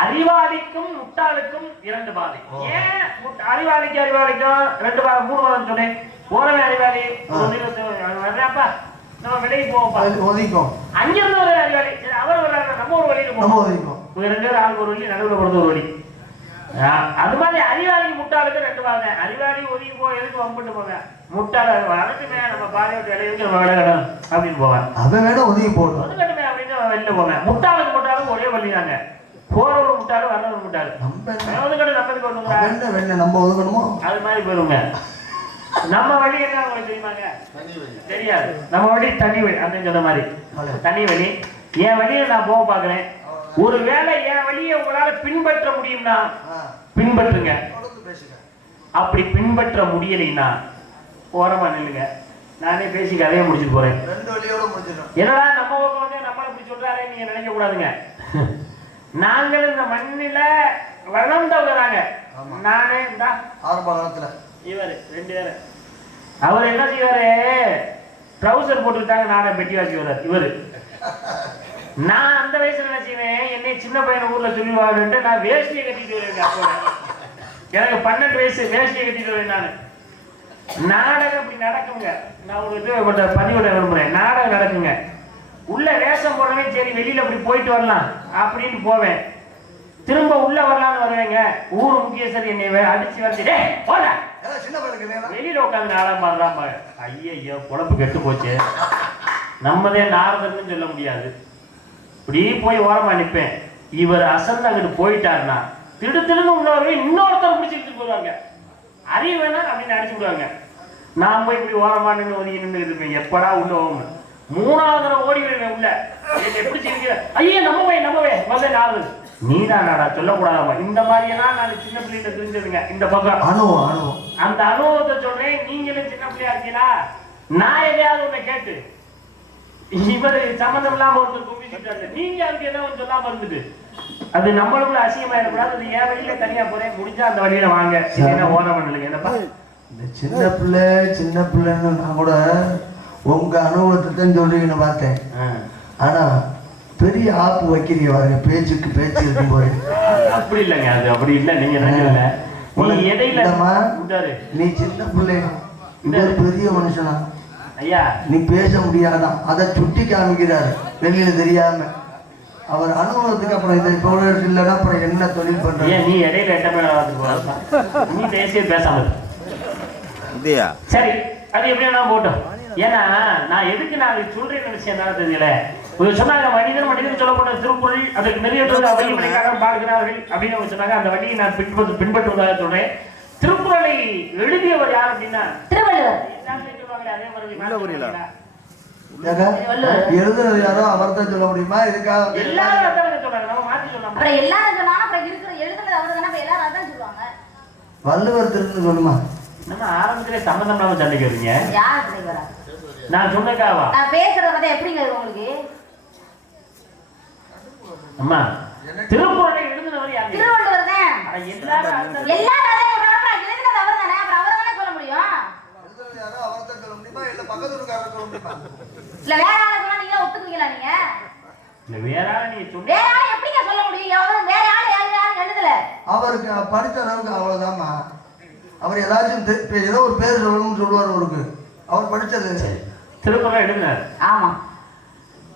அறிவாளிக்கும் முட்டாளுக்கும் 2 பாதை. ஏன் அறிவாளிக்கும் 2 பாதை 3 பாதை சொன்னேன். போறவன் அறிவாளி வர்றாப்பா நம்ம விலைக்கு போவோம்ப்பா ஒதுக்கும். அங்கிருந்து ஒரு அறிவாளி அவர் வர்றாங்க நம்ம ஒரு வழியில போவோம். 2 பேர் ஆளுக்கு ஒரு வழி நடுவில் பிறந்த ஒரு வழி. அது மாதிரி அறிவாளி முட்டாளுக்கு 2 பாதை. அறிவாளி ஒதுக்கி போ எதுக்கு வம்பிட்டு போங்க. முட்டாள அதுக்குமே நம்ம பாதையோட இடையிலுக்கு நம்ம விளையாடணும் அப்படின்னு போவேன். அவன் வேணா ஒதுக்கி போடணும் ஒதுக்கட்டுமே அப்படின்னு வெளில போவேன். முட்டாளுக்கு ஒரே வழி தாங்க. போற ஒரு முட்டாளு வர்ற ஒரு முட்டாளு ஒதுக்கட்டு நம்மளுக்கு ஒண்ணுங்க நம்ம ஒதுக்கணுமோ அது மாதிரி போயிருங்க. நம்ம வழி என்ன உங்களுக்கு தெரியுமாங்க? தெரியாது. நம்ம வழி தனி வழி அப்படின்னு சொன்ன மாதிரி தனி வழி. என் வழியை நான் போக பாக்குறேன். ஒருவேளை என் வழியை உங்களால பின்பற்ற முடியும்னா பின்பற்றுங்க. அப்படி பின்பற்ற முடியலைன்னா ஓரமா நில்லுங்க. நானே பேசி கதையை முடிச்சுட்டு போறேன். என்னடா நம்ம பக்கம் வந்து நம்மளை இப்படி சொல்றாரே நீங்க நினைக்க கூடாதுங்க. நாங்கள் இந்த மண்ணில வளர்ந்தவங்க. நானே இந்த ஆரம்ப காலத்துல இவரு 2 பேரு அவர் என்ன செய்வாரு ட்ரவுசர் போட்டுக்கிட்டாங்க நானே பெட்டி வாசி வர்றாரு இவரு. நான் அந்த வயசுல என்ன செய்வேன் என்னை சின்ன பையன் ஊர்ல சொல்லிவாருன்ட்டு நான் வேஷ்டியை கட்டிட்டு வருவேன். அப்போ எனக்கு 12 வயசு வேஷ்டியை கட்டிட்டு வருவேன். நான் நாடகம் அப்படி நடக்குங்க. நான் ஒரு இது பதிவிட விரும்புறேன். நாடகம் நடக்குங்க. உள்ள வேஷம் போடவே சரி வெளியில அப்படி போயிட்டு வரலாம் அப்படின்னு போவேன். திரும்ப உள்ள வரலான்னு வருவேங்க. ஊர் முக்கியஸ்தர் என்னை அடிச்சு வந்துட்டே போல வெளியில உட்காந்து நாடகம் பாடுறாம. ஐயோ பொழப்பு கெட்டு போச்சு. நம்மதே நாரதன்னு சொல்ல முடியாது. இப்படி போய் ஓரமா நிற்பேன். இவர் அசந்து அங்கிட்டு போயிட்டாருன்னா திடுன்னு இன்னொருத்தர் பிடிச்சிட்டு போடுவாங்க. அறிவு வேணா அப்படின்னு அடிச்சு விடுவாங்க. நான் போய் இப்படி ஓரமா நின்று ஒதுங்கி நின்று இருப்பேன். எப்படா உள்ள ஓம் 3வது தடவை ஓடி விடுவேன் உள்ள. எப்படி சிரிக்கிற ஐயா நம்மவே வந்து நாலு நீதானாடா சொல்லக்கூடாதா. இந்த மாதிரியெல்லாம் நான் சின்ன பிள்ளைகிட்ட தெரிஞ்சதுங்க. இந்த பக்கம் அனுபவம் அந்த அனுபவத்தை சொல்றேன். நீங்களும் சின்ன பிள்ளையா இருக்கீங்களா? நான் எதையாவது ஒண்ணு கேட்டு இவர் சம்பந்தம் இல்லாம ஒருத்தர் கும்பிட்டு நீங்க அதுக்கு என்ன சொல்லாம இருந்துட்டு அது நம்மளுக்குள்ள அசிங்கமாயிடக்கூடாது. அது என் வழியில தனியா போறேன். முடிஞ்சா அந்த வழியில வாங்க. ஓரம் இல்லைங்க. என்னப்பா இந்த சின்ன பிள்ளைன்னு நான் கூட உங்க அனுபவத்தை தான் சொல்றீங்கன்னு பார்த்தேன். ஆனா பெரிய ஆப்பு வைக்கிறீங்க பாருங்க. பேச்சு இருக்கும் போது அப்படி இல்லைங்க. அது அப்படி இல்லை. நீங்க நினைக்கல நீ சின்ன பிள்ளை பெரிய மனுஷனா ஐயா நீ பேச முடியாதான் அதை சுட்டி காமிக்கிறாரு வெளியில தெரியாம. அவர் அனுபவத்துக்கு அப்புறம் இதை இப்போ இல்லைன்னா அப்புறம் என்ன தொழில் பண்ற நீ இடையில நீ பேசிய பேசாம சரி. அது எப்படின்னா போட்டோம். ஏன்னா நான் எதுக்கு நான் சொல்றேன்னு விஷயம் என்ன தெரியல. சொன்னாங்க மனிதன் சொல்லப்பட்ட திருக்குறள் அதற்கு நிறைய பாடுகிறார்கள் அப்படின்னு சொன்னாங்க. அந்த வழியை நான் பின்பற்றுவதாக சொல்றேன். திருக்குறளை எழுதியவர் யார் அப்படின்னா எழுதுறது யாரோ அவர் தான் சொல்ல முடியுமா? இதுக்காக எல்லாரும் சொல்றாங்க. நம்ம மாத்தி சொல்லலாம். எல்லாரும் சொன்னாங்க. அப்புறம் இருக்கிற எழுதுறது அவர் தானே எல்லாரும் அதான் சொல்லுவாங்க. வள்ளுவர் திருன்னு சொல்லுமா? நம்ம ஆரம்பத்திலே சம்பந்தம் இல்லாம சண்டைக்கு வரீங்க. யார் சண்டைக்கு வரா? நான் சொன்னேக்காவா? நான் பேசுறத பத்தி எப்படிங்க இருக்கு உங்களுக்கு? அம்மா திருக்குறளை எழுதினவர் யார்? திருவள்ளுவர் தான். எல்லாரும் எழுதினது அவர் தானே. அப்புறம் அவர் தானே சொல்ல முடியும். எழுதுறது யாரோ அவர் தான் சொல்ல முடியுமா? இல்ல பக்கத்துக்காரர் சொல்ல முடியுமா? இல்ல வேற ஆள சொன்னா நீங்க ஒத்துக்குவீங்களா? நீங்க இல்ல வேற ஆள நீங்க சொல்லுங்க. வேற ஆள எப்படிங்க சொல்ல முடியும்? அவர் வேற ஆள யாரும் எழுதல. அவருக்கு படிச்ச அளவுக்கு அவ்வளவுதான்மா. அவர் ஏதாச்சும் ஏதோ ஒரு பேர் சொல்லணும்னு சொல்லுவார். அவருக்கு அவர் படிச்சது திருக்குறளை எழுதினார். ஆமா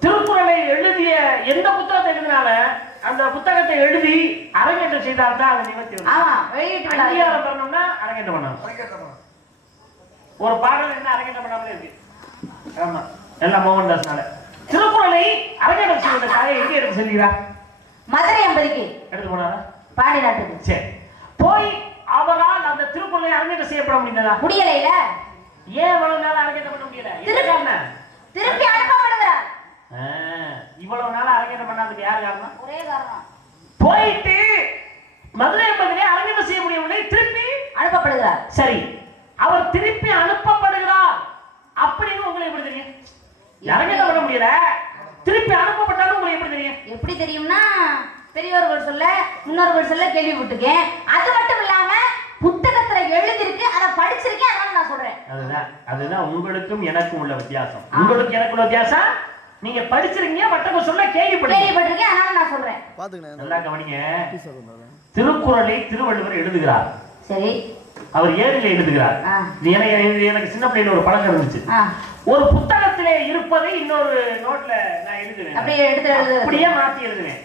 திருக்குறளை எழுதிய எந்த புத்தகத்தை எழுதினால அந்த புத்தகத்தை எழுதி அரங்கேற்றம் செய்தால் தான் அது நிவர்த்தி. அங்கீகாரம் பண்ணணும்னா அரங்கேற்றம் பண்ணணும். ஒரு பாடல் என்ன அரங்கேற்றம் பண்ணாமலே இருக்கு. ஆமா எல்லாம் மோகன்தாஸ்னால. திருக்குறளை அரங்கேற்றம் செய்வதற்காக எங்கே எடுத்து செல்கிறார்? மதுரை அம்பதிக்கு எடுத்து போனாரா? பாடி நாட்டுக்கு. சரி போய் அவரால் அந்த திருக்குறளை அரங்கேற்றம் செய்யப்பட முடியல. முடியலைல. ஏன் இவ்வளவு நாள் அரங்கேற்றம் பண்ண முடியல? திருப்பி அனுப்பப்படுகிறார். இவ்வளவு நாள் அரங்கேற்றம் பண்ணாததுக்கு யார் காரணம்? ஒரே காரணம். போயிட்டு மதுரை அம்பதிலே அரங்கேற்றம் செய்ய முடியவில்லை. திருப்பி அனுப்பப்படுகிறார். சரி அவர் திருப்பி அனுப்பப்படுகிறார் அப்படின்னு உங்களுக்கு எப்படி தெரியும்? அரங்கேற்றம் பண்ண முடியல திருப்பி அனுப்பப்பட்டாலும் உங்களுக்கு எப்படி தெரியும்? எப்படி தெரியும்னா பெரியவர்கள் சொல்ல முன்னோர்கள் சொல்ல கேள்விப்பட்டிருக்கேன். அது மட்டும் இல்லாம புத்தகத்துல எழுதிருக்கு, அதை படிச்சிருக்கேன். அதனால நான் சொல்றேன். அதுதான் உங்களுக்கும் எனக்கும் உள்ள வித்தியாசம். உங்களுக்கு எனக்கு உள்ள வித்தியாசம் நீங்க படிச்சிருக்கீங்க, மற்றவங்க சொல்ல கேள்விப்பட்டிருக்கீங்க. அதனால நான் சொல்றேன். பாத்துக்கங்க. நல்லா கவனிங்க. திருக்குறளை திருவள்ளுவர் எழுதுகிறார். சரி. அவர் ஏழில் எழுதுகிறார். எனக்கு சின்ன பிள்ளையில ஒரு பழக்கம் இருந்துச்சு. ஒரு புத்தகத்திலே இருப்பதை இன்னொரு நோட்ல நான் எழுதுவேன். அப்படியே மாத்தி எழுதுவேன்.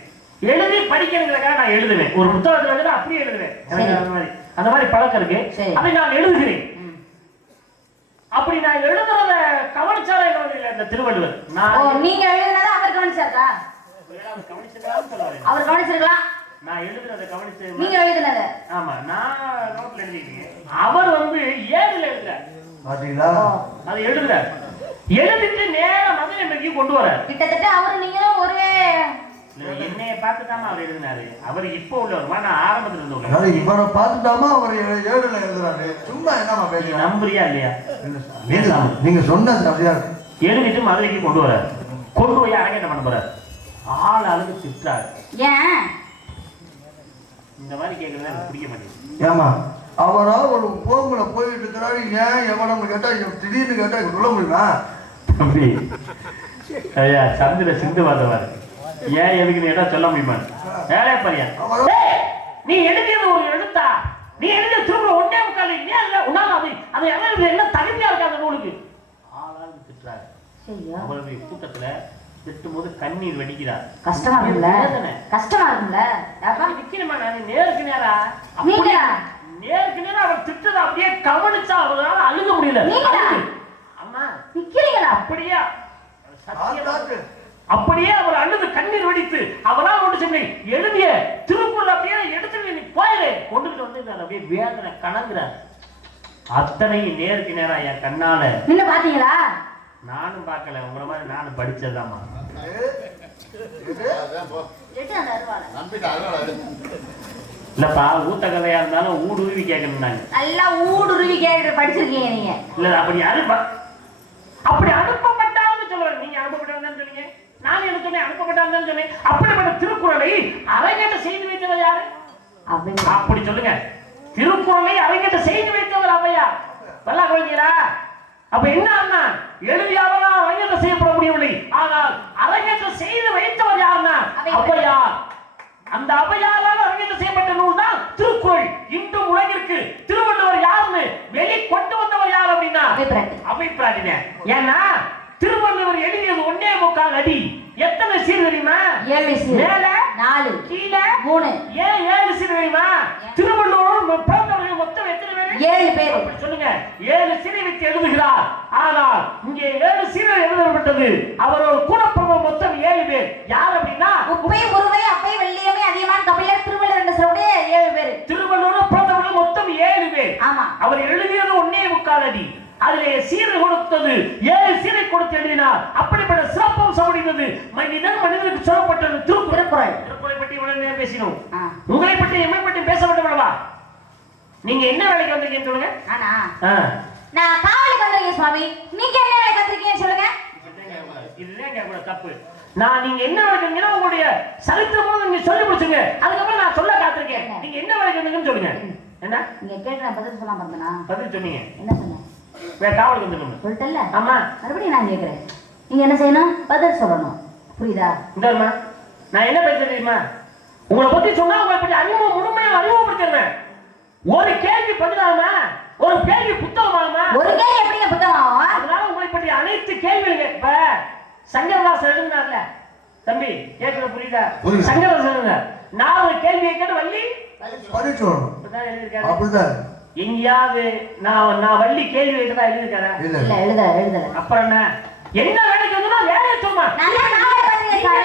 எழுதி படிக்கிறதுக்காக நான் எழுதுவேன். ஒரு புத்தகத்துல எழுத அப்படியே எழுதுவேன். எனக்கு அந்த மாதிரி பழக்கம் இருக்கு. அதை நான் எழுதுகிறேன். அப்படி நான் எழுதுறத கவனிச்சாரா இல்ல இந்த திருவள்ளுவர்? நீங்க எழுதுனதை அவர் கவனிச்சாரா? அவர் கவனிச்சிருக்கலாம். நான் எழுதுறத கவனிச்சு நீங்க எழுதுனத. ஆமா, நான் நோட்ல எழுதிட்டேன். அவர் வந்து ஏழுல எழுதுறார். பாத்தீங்களா? அது எழுதுறார். எழுதிட்டு நேரா மதுரை நோக்கி கொண்டு வரார். கிட்டத்தட்ட அவர் நீங்க ஒரே என்னைய பார்த்துட்டாம அவர் எழுதினாரு. அவர் இப்போ உள்ளவர், நான் ஆரம்பத்துல இருந்து உள்ளவர். இவரை பார்த்துட்டாம அவர் ஏழுல எழுதுறாரு. சும்மா என்னமா பேசுறீங்க? நம்புறியா இல்லையா? நீங்க சொன்னது அப்படியா இருக்கு. எழுதிட்டு மதுரைக்கு கொண்டு வரார். கொண்டு போய் அரங்கேற்றம் பண்ண போறார். ஆளுக்கு திட்டாரு. ஏன் இந்த மாதிரி கேட்கறது எனக்கு பிடிக்க மாட்டேங்குது. ஏமா அவரா ஒரு போகுல போயிட்டு இருக்கிறாரு. ஏன் எவ்வளவு கேட்டா திடீர்னு கேட்டா சொல்ல முடியுமா? தம்பி ஐயா சந்திர சிந்து வாதவாரு. ஏன் எதுக்கு நீ சொல்ல முடியுமா? வேலையா பாரியா? நீ எழுதியது ஒரு எழுத்தா? நீ எழுதிய திரும்ப ஒன்னே முக்கால் உன்னால அது என்ன தகுதியா இருக்கா அந்த நூலுக்கு? ஆளாளுக்கு திட்டுறாரு. அவருடைய கூட்டத்துல திட்டும் போது கண்ணீர் வடிக்கிறார். கஷ்டமா இருக்குல்ல? கஷ்டமா இருக்குல்ல? நிக்கணுமா? நான் நேருக்கு நேரா நேருக்கு நேரம் அவர் திட்டத அப்படியே கவனிச்சா அவரால் அழுக முடியல. அம்மா நிக்கிறீங்களா? அப்படியே அப்படியே அவர் அழுது கண்ணீர் வடித்து அவரால் ஒன்று சொன்ன எழுதிய திருக்குறள் அப்படியே எடுத்து நீ போயிரு கொண்டுட்டு வந்து அப்படியே வேதனை கலங்குறார். அத்தனை நேருக்கு நேரா என் கண்ணால நீங்க பாத்தீங்களா? நானும் பார்க்கல. உங்கள மாதிரி நானும் படிச்சதாமா. இல்லப்பா, ஊத்த கதையா இருந்தாலும் ஊடுருவி கேட்கணும். நல்லா ஊடுருவி கேட்க படிச்சிருக்கீங்க நீங்க. இல்ல அப்படி அப்படி அனுப்பப்பட்டாலும் சொல்லுவாங்க. நீங்க அனுப்பப்பட்டவங்க சொன்னீங்க, நான் என்ன சொன்னேன்? அனுப்பப்பட்டாங்க சொன்னேன். அப்படிப்பட்ட திருக்குறளை அரங்கேற்ற செய்து வைத்தவர் யாரு? அப்படி சொல்லுங்க. திருக்குறளை அரங்கேற்ற செய்து வைத்தவர் அவையார். நல்லா குழந்தைங்களா? அப்ப என்ன அண்ணா எழுதியாவதா அரங்கேற்றம் செய்யப்பட முடியவில்லை. ஆனால் அரங்கேற்றம் செய்து வைத்தவர் யாருன்னா அவையார். அந்த அவையாரால் அரங்கேற்றம் செய்யப்பட்ட நூல் தான் திருக்குறள். இன்றும் உலகிற்கு திருவள்ளுவர் யாருன்னு வெளி கொண்டு வந்தவர் யார் அப்படின்னா அவைப்பிராட்டின. ஏன்னா திருவள்ளுவர் எழுதியது 1.25 அடி. எத்தனை சீர் தெரியுமா? 7 சீர். மேல 4, கீழே 3. ஏன் 7 சீர் தெரியுமா? திருவள்ளுவர் பிறந்தவர்கள் மொத்தம் எத்தனை பேர்? 7 பேர். அப்படி சொல்லுங்க. 7 சீரை வைத்து எழுதுகிறார். ஆனால் இங்கே 7 சீர்கள் எழுதப்பட்டது. அவரோட கூட பிறந்த மொத்தம் 7 பேர். யார் அப்படின்னா உப்பை முருகை அப்பை வெள்ளியமை அதியமான் கபிலர் திருவள்ளுவர் என்று சொல்லக்கூடிய 7 பேர். திருவள்ளுவர் பிறந்தவர்கள் மொத்தம் 7 பேர். ஆமா. அவர் எழுதியது 1.25 அடி. அதிலே சீரை கொடுத்தது 7 சீரை கொடுத்து எழுதினார். அப்படிப்பட்ட சிறப்பம்சம் முடிந்தது. மனிதனுக்கு சொல்லப்பட்டது திருக்குறள். திருக்குறளை பற்றி உடனே பேசினோம். உங்களை பற்றி எம்மை பற்றி பேசப்பட்டவளவா? நீங்க என்ன வேலைக்கு வந்திருக்கீங்கன்னு சொல்லுங்க. நான் காவலுக்கு வந்திருக்கேன் சுவாமி. நீங்க என்ன வேலைக்கு வந்திருக்கீங்கன்னு சொல்லுங்க. இதுதான் கேட்கக்கூடாது, தப்பு. நான் நீங்க என்ன வேலைக்கு வந்தீங்கன்னா உங்களுடைய சரித்திரம் நீங்க சொல்லி முடிச்சுங்க. அதுக்கப்புறம் நான் சொல்ல காத்திருக்கேன். நீங்க என்ன வேலைக்கு வந்தீங்கன்னு சொல்லுங்க. என்ன நீங்க கேட்க பதில் சொல்லாம இருந்தனா? பதில் சொன்னீங்க. என்ன சொன்னீங்க? காவலுக்கு வந்துடணும் சொல்லிட்டல்ல? ஆமா. மறுபடியும் நான் கேட்கிறேன். நீங்க என்ன செய்யணும்? பதில் சொல்லணும். புரியுதா? இந்தம்மா நான் என்ன பேசுறேன் தெரியுமா? உங்களை பத்தி சொன்னா உங்களை பத்தி அறிமுகம் முழுமையா அறிமுகப்படுத்துறேன். ஒரு கேள்வி பதிலாமா? ஒரு கேள்வி புத்தகமாமா? ஒரு கேள்வி எப்படிங்க புத்தகமாவா? அதனால உங்களை பற்றி அனைத்து கேள்விகள் இப்ப சங்கரதாசன் எழுதினார்ல தம்பி, கேட்கறது புரியுதா? சங்கரதாசன் எழுதுங்க. நான் ஒரு கேள்வியை கேட்டு வள்ளி பதில் சொல்லணும். அப்படிதான் எங்கயாவது நான் வள்ளி கேள்வி கேட்டதா எழுதிருக்காரா? இல்ல எழுதல. அப்புறம் என்ன வேலைக்கு வந்தா வேலையை சொல்லுமா? நான் காவலுக்கு வந்தேன் சார்.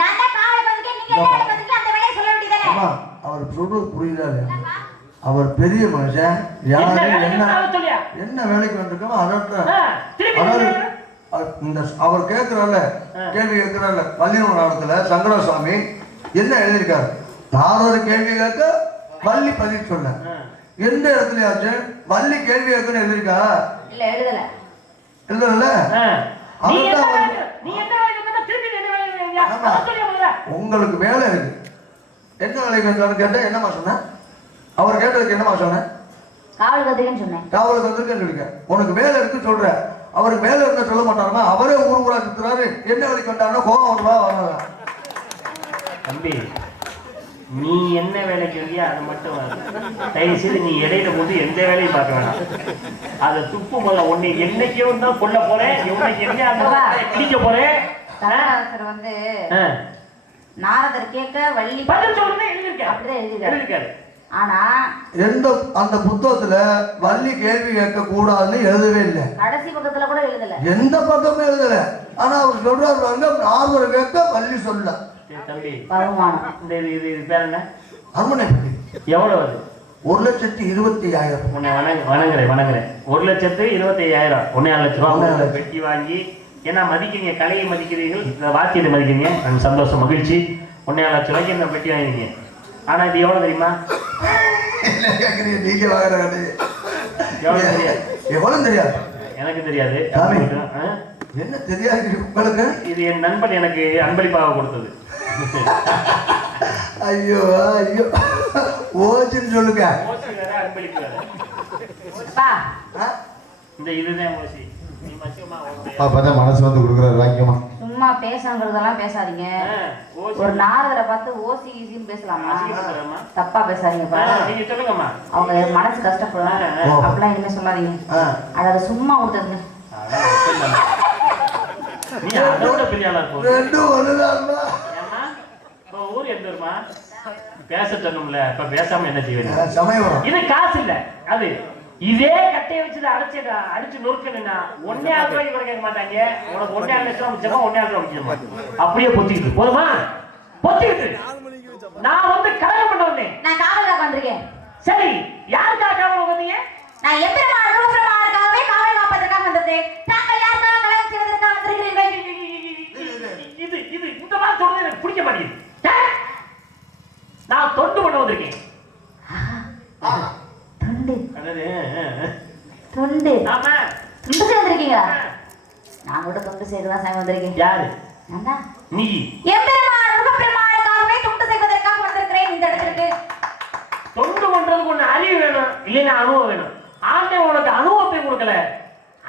நான் காவலுக்கு வந்தேன். நீங்க என்ன வேலைக்கு வந்தீங்க? அந்த வேலையை சொல்ல வேண்டியதானே? அம்மா அவர் சொல்றது புரியுதா? அவர் பெரிய மனுஷன். யாரு என்ன வேலைக்கு வந்திருக்கோம் அவர் கேட்கிறார்ல, கேள்வி கேட்கிறார்ல. பள்ளிக்கூடத்துல சங்கரசாமி என்ன எழுதியிருக்காரு? நான் ஒரு கேள்வி கேட்க வள்ளி பதில் சொல்ல. எந்த இடத்துலயாச்சு வள்ளி கேள்வி கேட்கணும் எழுதியிருக்கா? இல்ல எழுதல. உங்களுக்கு வேலை இருக்கு. என்ன வேலைக்கு வந்தாலும் கேட்டா என்னமா சொன்ன? அவர் கேட்டதுக்கு என்னமா சொன்ன? காவலுக்கு வந்திருக்கேன்னு சொன்னேன். காவலுக்கு வந்திருக்கேன்னு சொல்லிக்க. உனக்கு வேலை இருக்கு சொல்ற. அவருக்கு மேல இருந்த சொல்ல மாட்டாருமா, அவரே ஊர் ஊரா சுத்துறாரு. என்ன வேலைக்கு வந்தாருன்னா கோவம் வருவா வராதா? தம்பி, நீ என்ன வேலைக்கு வந்தியா அதை மட்டும் தயவு செய்து நீ இடையில போது எந்த வேலையும் பார்க்க வேணாம். அதை துப்பு போல உன்னை என்னைக்கே தான் கொல்ல போறேன், உன்னைக்கு என்ன பிடிக்க போறேன். வந்து நாரதர் கேட்க வள்ளி பதில் சொல்லுங்க எழுதிருக்கேன், அப்படிதான் எழுதிருக்காரு. ஆனா அந்த புத்தகத்துல வள்ளி கேள்வி கேட்க கூடாதுன்னு எழுதவே இல்லை. கடைசி பக்கத்துல கூட எழுதல, எந்த பக்கமும் எழுதல. ஆனா அவர் சொல்றாரு பாருங்க, நாரதர் கேட்க வள்ளி சொல்ல. தம்பி பகவானம் இந்த இது பேர் என்ன? அரண்மனை எவ்வளவு அது? 1,25,000. உன்னை வணங்குறேன் 1,25,000. 1,5 லட்சம் ரூபாய் பெட்டி வாங்கி, ஏன்னா மதிக்கிறீங்க, கலையை மதிக்கிறீர்கள், இந்த வாக்கியத்தை மதிக்கிறீங்க, எனக்கு சந்தோஷம் மகிழ்ச்சி. 1,5 லட்சம் ரூபாய்க்கு இந்த பெட்டி வாங்கிருக்கீங்க. ஆனா இது எவ்வளவு தெரியுமா? நீங்க வாங்குறாரு எவ்வளவு தெரியாது? எவ்வளவு தெரியாது? எனக்கு தெரியாது. என்ன தெரியாது உங்களுக்கு? இது என் நண்பன் எனக்கு அன்பளிப்பாக கொடுத்தது. ஐயோ ஐயோ, ஓசின்னு சொல்லுங்க. ஓசி வேற, அன்பளிப்பு வேற. இந்த இதுதான் ஓசி. அப்பதான் மனசு வந்து கொடுக்குறாரு வாங்கிக்கமா. சும்மா பேசுறதெல்லாம் பேசாதீங்க. ஒரு நாரதரை பார்த்து ஓசி ஈசின்னு பேசலாமா? தப்பா பேசாதீங்க. நீங்க சொல்லுங்கம்மா, அவங்க மனசு கஷ்டப்படும், அப்படிலாம் இனிமே சொல்லாதீங்க. அதாவது சும்மா கொடுத்ததுங்க. நீ அதோட பெரிய ஆளா போ. ஊர் எந்த ஊர்மா? பேச சொன்னோம்ல, இப்ப பேசாம என்ன செய்வேன்? இது காசு இல்ல, அது இதே கட்டையை வச்சு அடிச்சு நொறுக்கணும்னா 1,5 ரூபாய்க்கு கூட கேட்க மாட்டாங்க. உனக்கு 1,5 லட்சம் மிச்சமா 1,5 ரூபாய் மிச்சமா அப்படியே பொத்திக்கிட்டு போதுமா? பொத்திக்கிட்டு நான் வந்து கல்யாணம் பண்ண வந்தேன். நான் காவலுக்காக வந்திருக்கேன். சரி, யாருக்காக காவல் வந்தீங்க? நான் எம்பெருமான் ரூபெருமானுக்காகவே காவல் காப்பதற்காக வந்தேன். தாங்கள் யாருக்காக கல்யாணம் செய்வதற்காக வந்திருக்கிறீர்கள்? இது இது இந்த மாதிரி சொல்றது எனக்கு பிடிக்க மாட்டேங்குது. நான் தொண்டு பண்ண வந்திருக்கேன். தொண்டு? தொண்டு? ஆமா, தொண்டு செய்ய வந்திருக்கீங்களா? நான் கூட தொண்டு செய்யதான் சாமி வந்திருக்கேன். யாரு? நீ. எம்பெருமான் ரூபெருமானுக்காகவே தொண்டு செய்வதற்காக வந்திருக்கிறேன் இந்த இடத்துக்கு. தொண்டு பண்றதுக்கு ஒண்ணு அறிவு வேணும், இல்லைன்னா அனுபவம் வேணும். ஆண்டே உனக்கு அனுபவத்தை கொடுக்கல,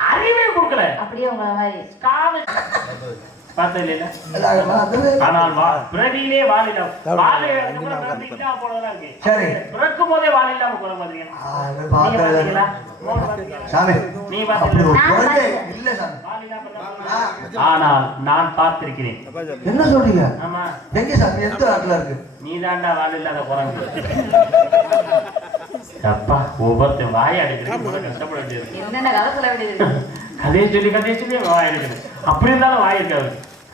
அறிவே கொடுக்கல. அப்படியே உங்களை மாதிரி பார்த்தா இல்லையா? ஆனால் பிறவியிலே வாழிடம் போனதெல்லாம் இருக்கு. சரி, பிறக்கும் போதே வாழில்லாம போன மாதிரி. ஆனால் நான் பார்த்திருக்கிறேன். என்ன சொல்றீங்க? ஆமா, எங்க சாமி? எந்த நாட்டுல இருக்கு? நீ தாண்டா வாழில்லாத குரங்கு. அப்பா, ஒவ்வொருத்தன் வாய அடிக்கிறது கஷ்டப்பட வேண்டியது. என்னென்ன காலத்துல வேண்டியது? கதையை சொல்லி வாய் எடுக்கணும். அப்படி இருந்தாலும் வாய் இருக்காது.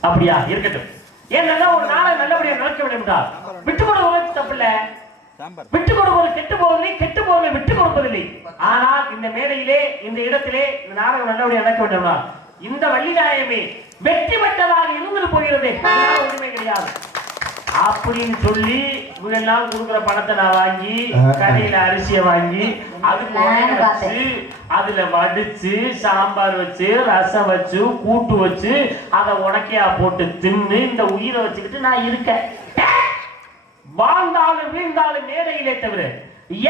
அப்படியா இருக்கட்டும். ஏன்னா ஒரு நாளை நல்லபடியா நடக்க வேண்டும். விட்டு கொடுப்பது தப்பில்ல, விட்டு கொடுப்பது கெட்டு போவதில்லை, கெட்டு போவதை விட்டு கொடுப்பதில்லை. ஆனால் இந்த மேடையிலே, இந்த இடத்திலே இந்த நாடகம் நல்லபடியா நடக்க வேண்டும். இந்த வள்ளிநாயகமே வெற்றி பெற்றதாக இருந்து போகிறது, உரிமை கிடையாது அப்படின்னு சொல்லி இவங்கெல்லாம் கொடுக்குற பணத்தை நான் வாங்கி, கடையில அரிசியை வாங்கி, அதுக்கு வச்சு, அதுல வடிச்சு, சாம்பார் வச்சு, ரசம் வச்சு, கூட்டு வச்சு, அதை உடக்கையா போட்டு தின்னு இந்த உயிரை வச்சுக்கிட்டு நான் இருக்கேன். வாழ்ந்தாலும் வீழ்ந்தாலும் மேடையிலே தவிர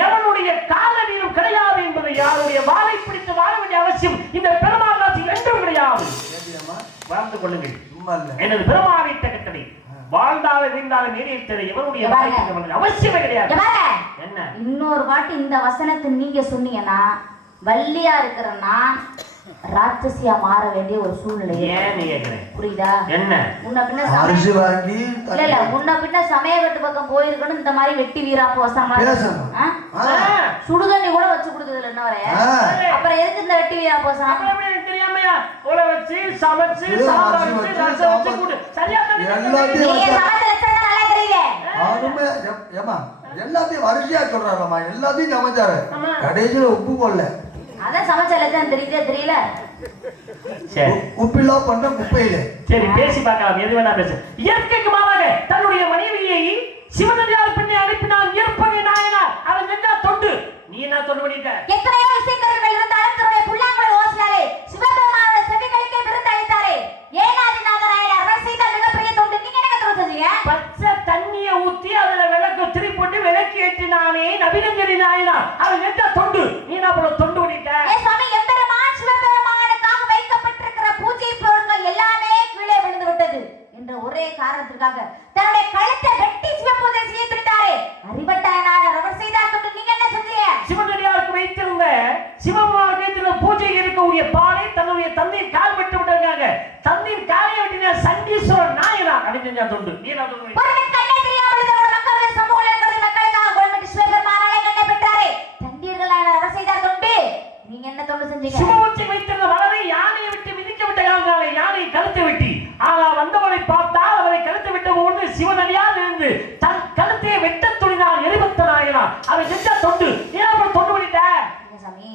எவனுடைய காலடியிலும் கிடையாது என்பதை யாருடைய வாழை பிடித்து வாழ வேண்டிய அவசியம் இந்த பெருமாள் ராசியில் என்றும் கிடையாது. வாழ்ந்து கொள்ளுங்கள். எனது பெருமாளை கட்டளை வாழ்ந்தாலும் வீழ்ந்தாலும் மேடையில் தவிர எவனுடைய அவசியமே கிடையாது. என்ன இன்னொரு வாட்டி இந்த வசனத்தை நீங்க சொன்னீங்கன்னா வள்ளியா இருக்கிற நான் ராட்சசியா மாற வேண்டிய ஒரு சூழ்நிலை. ஏன் நீ கேக்குறேன்? புரியுதா? என்ன முன்ன பின்ன சமயக்கட்டு பக்கம் போயிருக்கணும். இந்த மாதிரி வெட்டி வீராப்பு வசனம் சுடுதண்ணி கூட வச்சு கொடுத்ததுல என்ன வரைய, அப்புறம் எதுக்கு இந்த வெட்டி வீராப்பு வசனம்? தெரியாமையா உல வச்சு சமைச்சு சாம்பார் வச்சு ரசம் வச்சு கூடு சரியா எல்லாத்தையும் வரிசையா சொல்றாருமா. எல்லாத்தையும் சமைச்சாரு, கடைசியில உப்பு போடல. அதான் சமைச்சாலும் தெரியல. சரி, உப்பில்லா பண்ண குப்பையில. சரி, பேசி பார்க்கலாம், எது வேணா பேசு. இயற்கைக்கு மாறாக தன்னுடைய மனைவியை சிவனடியார் பெண்ணை அனுப்பினான் ஏற்பவே நாயனா. அவன் என்ன தொண்டு, நீ என்ன தொண்டு பண்ணிட்ட? எத்தனையோ இசைக்கருவிகள் இருந்தாலும் தன்னுடைய புல்லாங்குழல் ஓசினாரே, சிவபெருமானோட செவிகளுக்கே விருந்து அளித்தாரே. ஏனாதிநாத நாயனார் அவர் செய்த மிகப்பெரிய தொண்டு. நீங்க என்ன தொண்டு செஞ்சீங்க? பச்சை தண்ணியை ஊத்தி அதுல விளக்கு திரி போட்டு விளக்கு ஏற்றினானே நபிநஞ்சரி நாயனா. அவன் என்ன தொண்டு, நீ என்ன தொண்டு பண்ணிட்ட? ஏ சுவாமி, எம்பெருமான் சிவபெருமானுக்காக வைக்க வைத்தீஸ்வர நாயனா அப்படின்னு தொண்டு நீ என்ன தொண்டு கண்ணே தெரியாமல் இந்த மக்களுடைய சமூகங்களை மக்களுக்காக கோல்மெண்ட் சிவபெருமானாலே கண்ணை பெற்றாரே தண்டீர்கள் அவர் செய்தார் தொண்டு நீங்க என்ன தொண்டு செஞ்சீங்க சிவமுச்சி வைத்திருந்த மலரை யானையை விட்டு மிதிக்க விட்ட காலத்தாலே யானை கழுத்தை வெட்டி ஆனால் வந்தவரை பார்த்தால் அவரை கழுத்தை விட்ட போது சிவனடியால் இருந்து தன் கழுத்தையை வெட்ட துணினால் எரிபத்த நாயனா அதை செஞ்ச தொண்டு ஏன் அப்புறம் தொண்டு பண்ணிட்ட சாமி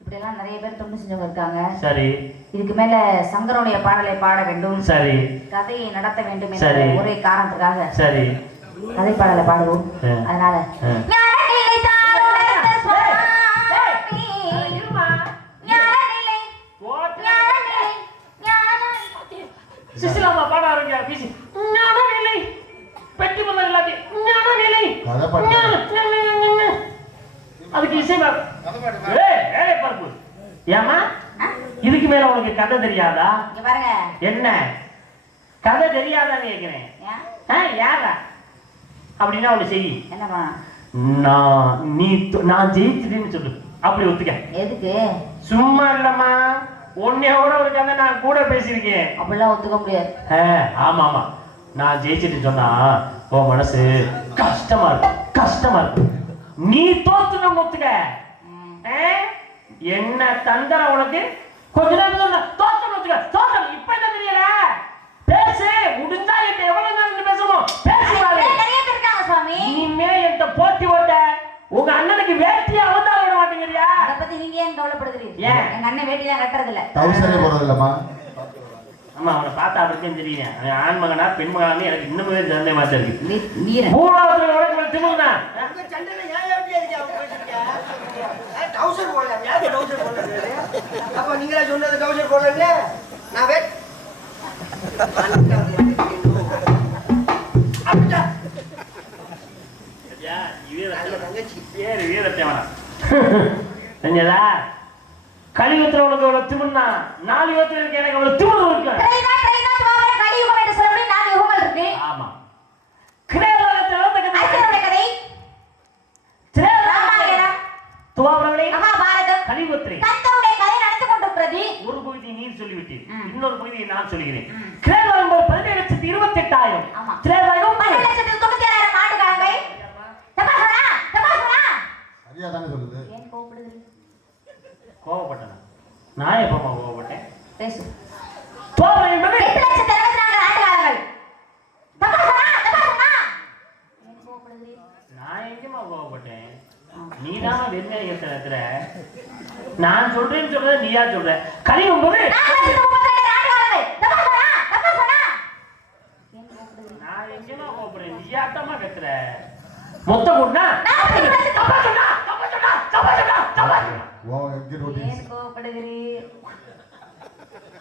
இப்படி எல்லாம் நிறைய பேர் தொண்டு செஞ்சவங்க இருக்காங்க சரி இதுக்கு மேல சங்கரனுடைய பாடலை பாட வேண்டும் சரி கதையை நடத்த வேண்டும் என்ற ஒரே காரணத்துக்காக சரி கதை பாடலை பாடுவோம் அதனால சிசிலாமா பாட ஆரம்பியா பேசி ஞானநிலை பெட்டி பண்ண எல்லாத்தையும் ஞானநிலை அதுக்கு இசை பரப்பு ஏமா இதுக்கு மேல உனக்கு கதை தெரியாதா பாருங்க என்ன கதை தெரியாதான்னு கேட்கிறேன் யாரா அப்படின்னா ஒண்ணு செய் என்னமா நான் ஜெயிச்சிட்டேன்னு சொல்லு அப்படி ஒத்துக்க எதுக்கு சும்மா இல்லம்மா உன்னையோட ஒரு கதை நான் கூட பேசியிருக்கேன் அப்படிலாம் ஒத்துக்க முடியாது ஆமா ஆமா நான் ஜெயிச்சிட்டு சொன்னா உன் மனசு கஷ்டமா இருக்கு நீ தோத்துன ஒத்துக்க என்ன தந்தர உனக்கு கொஞ்ச நேரம் தோத்தம் ஒத்துக்க தோத்தம் இப்ப என்ன தெரியல பேசு முடிஞ்சா என்கிட்ட எவ்வளவு நேரம் பேசணும் பேசுவாரு நிறைய பேர் இருக்காங்க சுவாமி இனிமே என்கிட்ட போட்டி ஓட்ட உங்க அண்ணனுக்கு வேட்டியா வந்தா விட மாட்டேங்கிறியா அத பத்தி நீங்க ஏன் கவலைப்படுறீங்க எங்க அண்ணன் வேட்டிலாம் கட்டறது இல்ல தவுசரே போறது இல்லம்மா ஆமா அவனை பார்த்தா அப்படியே தெரியும் அவன் ஆண் மகனா பெண் மகனான்னு எனக்கு இன்னுமே சந்தேகமா தான் இருக்கு வீரன் மூணாவது வழக்கு திமுகனா உங்க சண்டையில ஏன் எப்படி இருக்கு அவங்க பேசிருக்கீங்க டவுசர் போடல யாரு டவுசர் போடல அப்ப நீங்களே சொன்னது டவுசர் போடல நான் வெயிட் அப்படிடா யா இவே வீரத்தேவனா செஞ்சதா கலியுகத்துல உனக்கு அவ்வளவு திமுன்னா நாலு யுகத்துல இருக்கு எனக்கு அவ்வளவு திமுரு இருக்கு கலியுகம் என்று சொல்லி 4 யுகங்கள் இருக்கு ஆமா கிரேலோகத்துல வந்த கதை ராமாயணம் துவாபரவளை மகாபாரதம் கலியுகத்திலே கந்தருடைய கதை நடந்து கொண்டிருக்கிறது ஒரு பகுதியை நீ சொல்லிவிட்டீர் இன்னொரு பகுதியை நான் சொல்கிறேன் கிரேலோகம் 17,28,000 ஆமா கிரேலோகம் 17,96,000 ஆண்டு காலங்கள் தபாசனா சரியா தானே சொல்லுது ஏன் கோபப்படுது கோபப்பட்டனா நான் எப்பமா கோபப்பட்டேன் பேசு துவாபரம் என்பது 8,64,000 ஆண்டு காலங்கள் தபாசனா ஏன் கோபப்படுது நான் எங்கேமா கோபப்பட்டேன் நீதான் வெண்மையத்துல நான் சொல்றேன்னு சொல்றத நீயா சொல்ற கலியுகம் போது நான் எங்கேமா கோபப்படுறேன் நீயாட்டமா கத்துற மொத்த கூடனா ஏன் கோபப்படுகிறீ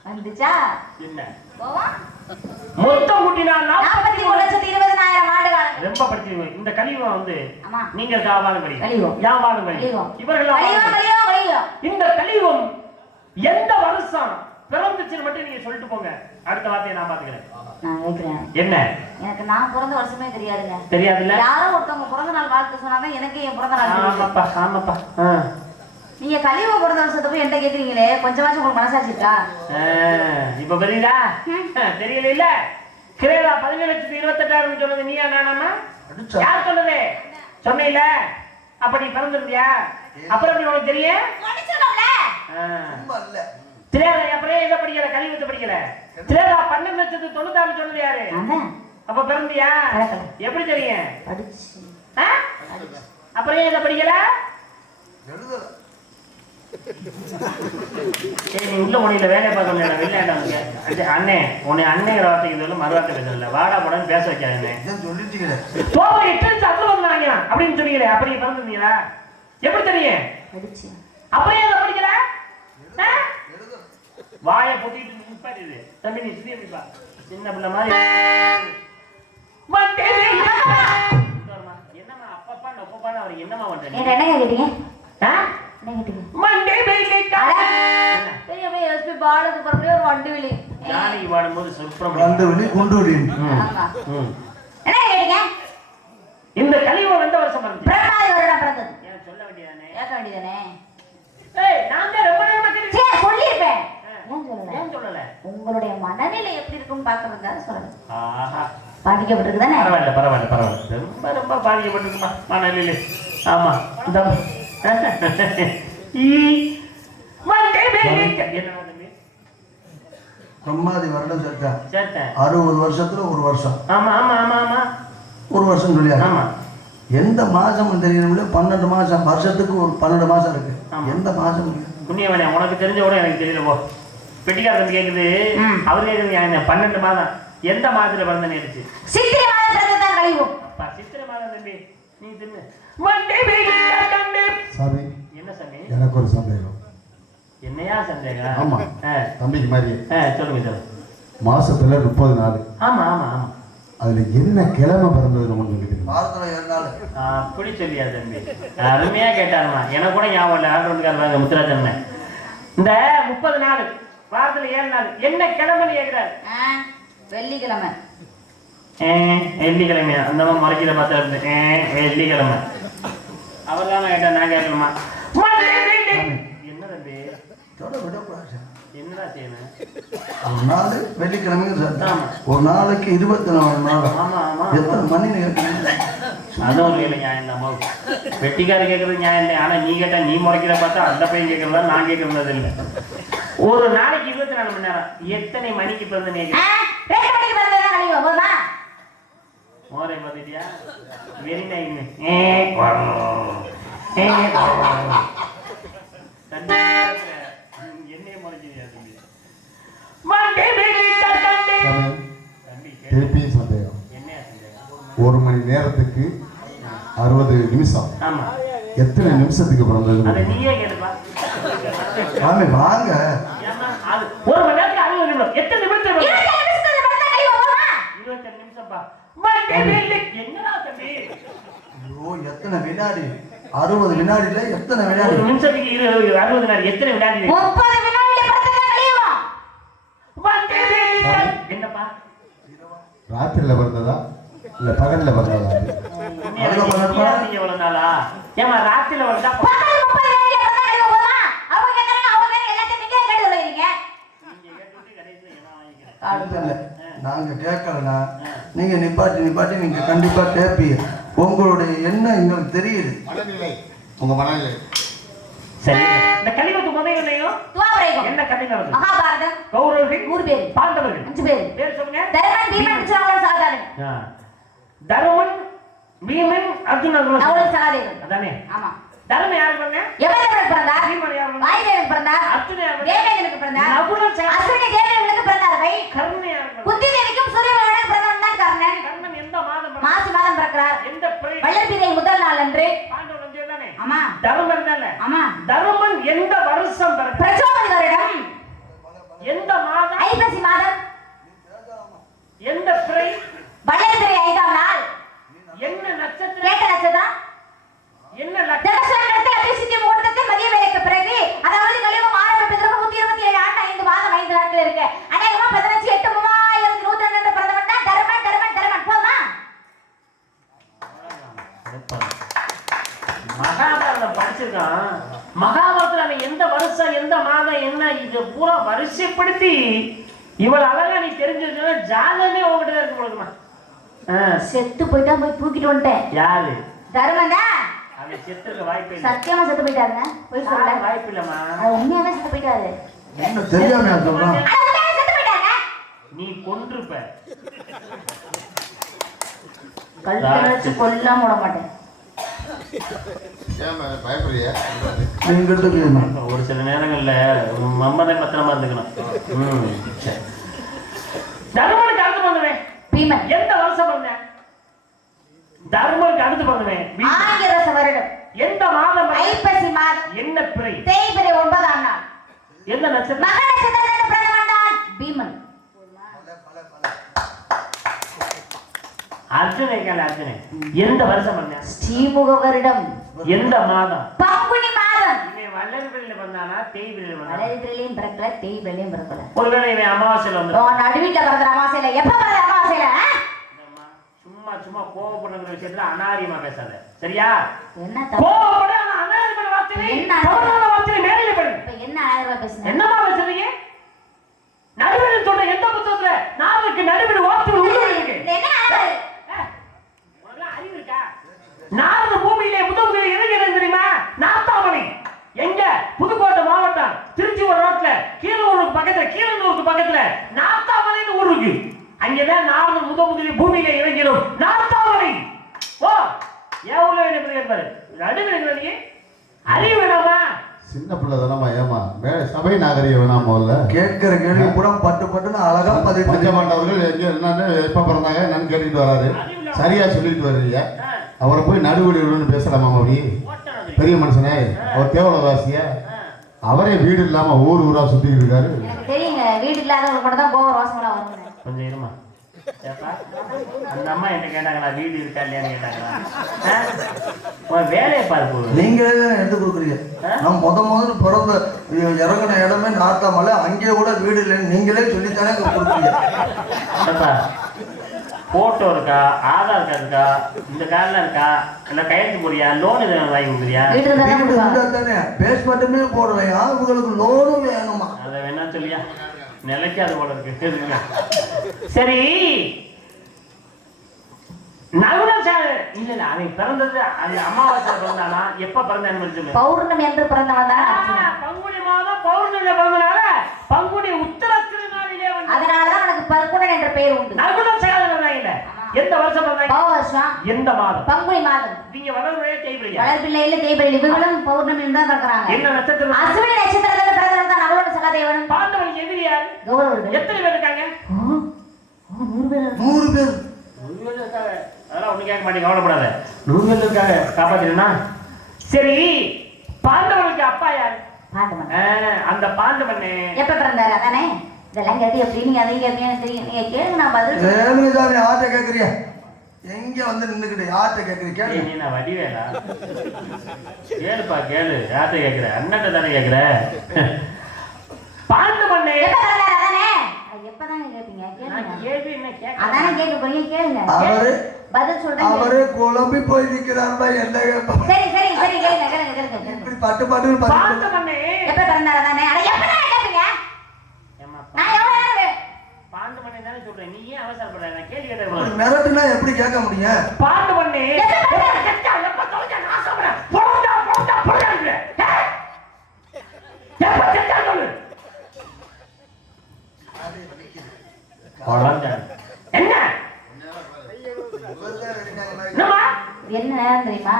வந்துச்சா என்ன கோவம் மொத்த கூட்டினா 43,20,000 ஆண்டு காலங்கள் ரொம்ப படுத்தி இந்த கலியுகம் வந்து ஆமா நீங்க வாழும் வழி கலியுகம் யான் வாழும் வழி கலியுகம் இவர்கள் கலியுகம் இந்த கலியுகம் எந்த வருஷம் பிறந்துச்சுன்னு மட்டும் நீங்க சொல்லிட்டு போங்க அடுத்த வார்த்தையை நான் பாத்துக்கிறேன் நான் கேக்குறேன் என்ன எனக்கு நான் பிறந்த வருஷமே தெரியாதுங்க தெரியாதுல்ல யாரோ ஒருத்தவங்க பிறந்த நாள் வாழ்த்து சொன்னாதான் எனக்கு என் பிறந்த நாள் தெரியும். ஆமாப்பா ஆமாப்பா நீங்க கலியுக பிறந்த வருஷத்தை போய் என்கிட்ட கேக்குறீங்களே கொஞ்சமாச்சும் உங்களுக்கு மனசாட்சி இருக்கா இப்ப புரியுதா தெரியல இல்ல கிரேலா 17,28,000 சொன்னது நீயா நானாமா யார் சொன்னது சொன்னீல அப்ப நீ பிறந்திருந்தியா அப்புறம் எப்படி உனக்கு தெரியும் திரேலா அப்புறம் எதை படிக்கல கலியுகத்தை படிக்கல திரேலா 12,96,000 சொன்னது யாரு அப்ப பிறந்தியா எப்படி தெரியும் அப்புறம் எதை படிக்கல உள்ள உனையில வேலையை பார்க்க வெளில அண்ணே உன்னை அண்ணன் வார்த்தைக்கு சொல்ல மறுவார்த்தை பேசல வாடா போடான்னு பேச வைக்காதுண்ணே அப்படின்னு சொன்னீங்களே அப்படி பிறந்திருந்தீங்களா எப்படி தெரியும் அப்படியே அதை படிக்கல வாயை பொத்திட்டு நிப்பாரு தம்பி நீ சுத்தி எப்படிப்பா சின்ன பிள்ளை மாதிரி என்னமா அப்பப்பா நொப்பப்பான்னு அவர் என்னமா பண்றீங்க என்ன கேட்டீங்க இந்த கலியுகம் எந்த வருஷம் சொல்ல வேண்டியதானே உங்களுடைய மனநிலை பள்ளியில எப்படி இருக்கும்னு பாக்குறதுக்காக சொல்றேன். ஆஹா பாதிக்கப்பட்டிருக்கு தானே? பரவாயில்ல ரொம்ப பாதிக்கப்பட்டிருக்குமா மனநிலை. ஆமா இந்த பிரம்மாதி வருடம் சேர்த்தேன். சேர்த்தேன் 60 வருஷத்துல ஒரு வருஷம். ஆமா ஆமா ஆமா ஆமா ஒரு வருஷம் சொல்லியா? ஆமா. எந்த மாசம் தெரியணும்ல? 12 மாசம், வருஷத்துக்கு ஒரு 12 மாசம் இருக்கு. எந்த மாசம்? புண்ணியவனே, உனக்கு தெரிஞ்ச கூட எனக்கு தெரியல. போ பெட்டிக்காரன் கேக்குது, அவர் கேக்குது 12 மாதம் எந்த மாதத்துல பிறந்த நேரிச்சு? சித்திரை மாதம் பிறந்ததான் கழிவும். அப்பா சித்திரை மாதம் தம்பி, நீ தின்னு. சாமி, என்ன சாமி? எனக்கு ஒரு சந்தேகம். என்னையா சந்தேகம்? ஆமா, தம்பிக்கு மாதிரி. சொல்லுங்க. மாசத்துல 30 நாள். ஆமா ஆமா ஆமா. அதுல என்ன கிழமை பிறந்ததுன்னு ஒண்ணு தெரியுமா? வாரத்துல 7 நாள். அப்படி சொல்லியா தம்பி? அருமையா கேட்டாருமா. எனக்கு கூட ஞாபகம் இல்லை. ஆர்டர் முத்துராஜன் இந்த 30 நாள் வாரத்துல 7 நாள் என்ன கிழமைன்னு கேட்கிறாரு. வெள்ளிக்கிழமை. வெள்ளிக்கிழமையா? அந்த மாதிரி மறைக்கிற பார்த்தா இருந்து வெள்ளிக்கிழமை. அவர் தானே கேட்டா, நான் கேட்கணுமா? என்ன தம்பி? என்னடா செய்யணும்? ஒரு நாள் வெள்ளிக்கிழமை, ஒரு நாளைக்கு 24 நாள். ஆமா ஆமா. எத்தனை மணின்னு கேட்கணும்? அதுவும் இல்லை நியாயம் தான். அம்மாவுக்கு வெட்டிக்காரு கேட்கறது நியாயம் இல்லை. ஆனா நீ கேட்டா, நீ முறைக்கிற பார்த்தா அந்த பையன் கேட்கறதா, நான் கேட்கறது இல்லை. ஒரு நாளைக்கு 24 மணி நேரம். எத்தனை மணிக்கு பிறந்த நீங்க? மோரை பார்த்துட்டியா? Very nice. என்னைய முறைக்கிறியா தம்பி? திருப்பியும் சந்தேகம். என்னையா சந்தேகம்? 1 மணி நேரத்துக்கு 60 நிமிஷம். ஆமா. எத்தனை நிமிஷத்துக்கு பிறந்தது? அதை நீயே கேளுப்பா. வாங்க வாங்க. அது 1 மணி நேரத்துக்கு 60 நிமிஷம். எத்தனை நிமிஷம்? 22 நிமிஷம்ப்பா. என்னடா தம்பி? ஐயோ, எத்தனை வினாடி? 60 வினாடில எத்தனை வினாடி? ஒரு நிமிஷத்துக்கு 60 வினாடி. எத்தனை வினாடி? 30 வினாடில பிறந்ததான் கழிவும். என்னப்பா? ராத்திரில பிறந்ததா இல்ல பகல்ல பிறந்ததா? எவ்வளவு நாளா? ஏமா ராத்திரில வந்தா 30 வினாடில பிறந்தா கழிவும் போமா? அவங்க கேக்குறாங்க, அவங்க எல்லாத்தையும் நீங்க கேட்டு சொல்றீங்க. நீங்க கேட்டுட்டு கடைசில என்ன வாங்கிக்கிறேன்? இல்ல, நாங்க கேட்கலனா நீங்க நிப்பாட்டி நீங்க கண்டிப்பா கேட்பீங்க. உங்களுடைய எண்ணம் எங்களுக்கு தெரியுது. மனநிலை, உங்க மனநிலை. சரி, இந்த கலியுகத்து முதலையும் துவாபரயுகம். என்ன கதை நடந்தது? மகாபாரதம். கௌரவர்கள் 100 பேர், பாண்டவர்கள் 5 பேர். பேர் சொல்லுங்க. தர்மன், பீமன், அர்ஜுனன் சகாதேவன். தர்மன், பீமன், அர்ஜுனன் அவளுக்கு சகாதேவன். அதானே? ஆமா. தர்மன் யாரு பாருங்க? யமதேவனுக்கு பிறந்தார். பீமன் யாரு? வாயுதேவனுக்கு பிறந்தார். அர்ஜுனன் யாரு? தேவேந்திரனுக்கு பிறந்தார். நகுலன் சகா- அஸ்வினி தேவேந்திரனுக்கு பிறந்தார்கள். கர்ணன் யாரு? குந்தி தேவிக்கும் சூரியபகவானுக்கு பிறந்தவன் தான் கர்ணன். கர்ணன் எந்த மாதம் பிறந்தார்? மாசி மாதம் பிறக்கிறார். எந்த பிறை? வளர்பிறை முதல் நாள் அன்று. பாண்டவன் தானே? ஆமா தர்மன் தானே? ஆமா. தர்மன் எந்த வருஷம் பிறக்கிறார்? பிரச்சோதன வருடம் எந்த மாதம்? ஐப்பசி மாதம். எந்த பிறை? வளர்பிறை 5ஆம் நாள். என்ன நட்சத்திரம்? கேட்ட நட்சத்திரம் என்ன நட்சத்திரம்? தனுசுலக்கணத்தில் அபிஷேக முகூர்த்தத்தில் மதிய வேளைக்கு பிறகு, அதாவது கலியுகம் ஆரம்பிப்பதற்கு 127 ஆண்டு 5 மாதம் 5 நாட்கள் இருக்கு. அநேகமா 15/8/3112 பிறந்தவன் தான் தர்மன். போதுமா? மகாபாரதம் படிச்சிருக்கான். மகாபாரதத்துல அவன் எந்த வருஷம் எந்த மாதம் என்ன இது பூரா வரிசைப்படுத்தி இவள் அழகா நீ தெரிஞ்சிருக்க. ஜாதகமே உங்ககிட்ட தான் இருக்கு போடுமா? செத்து போயிட்டா போய் தூக்கிட்டு வந்துட்டேன். யாரு? தர்மன் தான். அவன் செத்துக்க வாய்ப்பு இல்லை. சத்தியமா செத்து போயிட்டாருங்க. போய் சொல்ல வாய்ப்பு இல்லம்மா. அது உண்மையாவே செத்து போயிட்டாரு. என்ன தெரியாம சொல்றான்? அது உண்மையாவே செத்து போயிட்டாருங்க. நீ கொன்றுப்ப. கழுத்துல வச்சு கொல்லாம விட மாட்டேன். பயப்படுறியா? ஒரு சில நேரங்கள்ல மம்மதை பத்திரமா இருந்துக்கணும். தர்மனுக்கு அடுத்து பண்ணுவேன் பீமன். எந்த வருஷம் பண்ணேன்? தர்மனுக்கு அடுத்து பண்ணுவேன் ஆங்கிரச வருடம். எந்த மாதம்? ஐப்பசி மாதம். என்ன பிறை? தேய்பிறை 9ஆம் நாள். எந்த நட்சத்திரம்? மக நட்சத்திரத்தில் பிறந்தவன் தான் பீமன். அர்ஜுனன் எந்த வருஷம் பண்ணேன்? ஸ்ரீமுக வருடம். எந்த மாதம்? பங்குனி மாதம். இவன் வளர்பிறையில வந்தானா தேய்பிறையில வந்தானா? வளர்பிறையிலையும் பிறக்கல, தேய்பிறையிலையும் பிறக்கல. ஒருவேளை இவன் அமாவாசையில வந்து நடுவீட்டுல பிறந்த அமாவாசையில. எப்ப பிறந்த அமாவாசையில? சும்மா சும்மா கோவப்படுற விஷயத்துல அனாரியமா பேசாத, சரியா? என்ன தப்பு? கோவப்பட அனாரியமான வார்த்தை என்ன வார்த்தை மேலே படு. இப்ப என்ன 1000 ரூபாய் பேசுன? என்னமா பேசுறீங்க? நடுவில் சொல்ற எந்த புத்தகத்துல உனக்கு நடுவில் ஓட்டு இருக்கு என்ன அளவு? உனக்கு அறிவு இருக்கா? நாரத பூமியிலே முதல் இளைஞர் தெரியுமா? நாத்தாமணி. எங்க? புதுக்கோட்டை மாவட்டம் திருச்சியூர் ரோட்ல கீழனூருக்கு பக்கத்துல நாத்தாமணின்னு ஊர் இருக்கு. அங்கதான் நாரத முதல் பூமியிலே இளைஞரும் நாத்தாமணி. ஓ எவ்வளவு என்ன பாரு நடுவில் அறிவு வேணாமா? சின்ன பிள்ளை தானம்மா ஏமா சபை நாகரிகம் வேணாம் முதல்ல. கேட்கிற கேள்வி கூட பட்டுன்னு அழகா பதில் பஞ்சமாண்டவர்கள் எங்க என்னன்னு எப்ப பிறந்தாங்க என்னன்னு கேட்டுட்டு வராரு. சரியா சொல்லிட்டு வர்றீங்க. அவரை போய் நடுவழின்னு பேசலாமா? அப்படி பெரிய மனுஷனே, அவர் தேவலவாசிய, அவரே வீடு இல்லாம ஊரா சுத்திட்டு இருக்காரு. எனக்கு தெரியுங்க, வீடு இல்லாதவங்க கூட தான் கோவம் ரோசமெல்லாம் வருங்க. கொஞ்சம் இருமா. அந்த அம்மா என்ன கேட்டாங்களா? வீடு இருக்கா இல்லையான்னு கேட்டாங்களா? வேலையை பார்ப்போம். நீங்களே தான் எடுத்து கொடுக்குறீங்க. நான் முதல்ல பிறந்த இறங்கின இடமே நாத்தாமலை, அங்கேயே கூட வீடு இல்லைன்னு நீங்களே சொல்லித்தானே கொடுக்குறீங்க. போட்டோ இருக்கா, ஆதார் கார்டு இருக்கா, இந்த கார்டுல இருக்கா, இல்ல கையெழுத்து போறியா, லோன் எதுவும் வாங்கி கொடுக்குறியா? தானே பேஸ் மட்டுமே போடுறேன், இவங்களுக்கு லோனும் வேணுமா? அதை வேணா சொல்லியா? நிலைக்காது போல இருக்கு. சரி இல்ல அவன் பிறந்தது அமாவாசை பிறந்தானா? எப்ப பிறந்தான்னு சொல்லு. பௌர்ணமி என்று பிறந்தவன் தான். பங்குனி மாதம் பௌர்ணமியில பிறந்தனால பங்குனி உத்தர திருநாளிலே அதனாலதான் அவனுக்கு பங்குனன் என்ற பெயர் உண்டு. நகுலம் சேகரம் இல்ல. எந்த வருஷம் பிறந்தாங்க? வருஷம் எந்த மாதம்? பங்குனி மாதம். நீங்க வளர்பிள்ளையே தேய்பிள்ளையா? வளர்பிள்ளையில தேய்பிள்ளை இவங்களும் பௌர்ணமியில் தான் பிறக்கிறாங்க. என்ன நட்சத்திரம்? அஸ்வினி நட்சத்திரத்துல பிறந்தவன் தான் நகுலோட சகாதேவன். பாண்டவனுக்கு எதிரி யாரு? கௌரவர்கள். எத்தனை பேர் இருக்காங்க? 100 பேர். 100 பேர் இருக்காங்க. அதெல்லாம் ஒண்ணு கேட்க மாட்டேங்க, கவலைப்படாத. 100 பேர் இருக்காங்க, காப்பாத்தினா. சரி, பாண்டவனுக்கு அப்பா யாரு? பாண்டவன். அந்த பாண்டவன் எப்ப பிறந்தாரு? அதானே இதெல்லாம் கேட்டு எப்படி நீங்க அதையும் கேட்பீங்கன்னு தெரியும். நீங்க கேளுங்க, நான் பதில் கேளுங்க. யார்கிட்ட கேட்குறிய? எங்க வந்து நின்றுக்கிட்டு யார்கிட்ட கேட்குறீங்க? கேளு. நீ நான் வடிவேலா? கேளுப்பா கேளு. யார்கிட்ட கேட்குற? அண்ணன் தானே கேட்குற. பாண்டவன் எப்ப பிறந்தாரு? அதானே எப்பதானே கேட்பீங்க? கேளுங்க. அதானே கேட்க போறீங்க, கேளுங்க. அவரு பதில் சொல்றேன். அவரு குழம்பி போய் நிக்கிறாருன்னா என்ன கேட்போம்? சரி சரி சரி கேளுங்க கேளுங்க கேளுங்க. இப்படி பட்டு பாண்டவன் எப்ப பிறந்தாரு? அதானே அட எப்பதானே கேட்பீங்க? நான் எவ்வளவு நேரம் பாண்டவன் தானே சொல்றேன். நீ ஏன் அவசரப்படுற? நான் கேள்வி கேட்டேன். மிரட்டுனா எப்படி கேட்க முடியும்? பாண்டவன் எப்ப தொலைஞ்சா நான் சொல்றேன். போடா போடா போடா. எப்ப செத்தா சொல்லு. என்ன என்ன நேரம் தெரியுமா?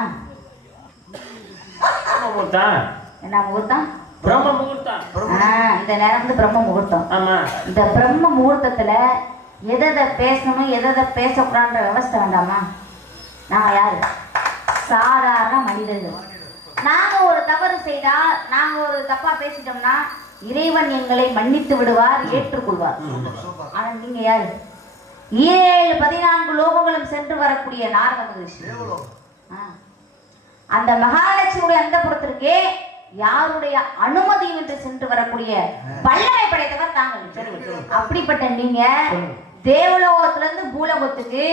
என்ன முகூர்த்தம்? பிரம்ம முகூர்த்தம். இந்த நேரம் வந்து பிரம்ம முகூர்த்தம். ஆமா. இந்த பிரம்ம முகூர்த்தத்துல எதை பேசணும் எதை பேசக்கூடாதுன்ற விவசாய வேண்டாமா? நாங்க யாரு? சாதாரண மனிதர்கள். நாங்க ஒரு தவறு செய்தால், நாங்க ஒரு தப்பா பேசிட்டோம்னா இறைவன் எங்களை மன்னித்து விடுவார், ஏற்றுக்கொள்வார். ஆனா நீங்க யாரு? 14 லோகங்களும் சென்று வரக்கூடிய நாரத மகரிஷி. அந்த மகாலட்சுமியுடைய அந்தப்புறத்திற்கே யாருடைய அனுமதியும் என்று சென்று வரக்கூடிய வல்லமை படைத்தவர் தாங்கள். அப்படிப்பட்ட நீங்க தேவலோகத்துல இருந்து பூலோகத்துக்கு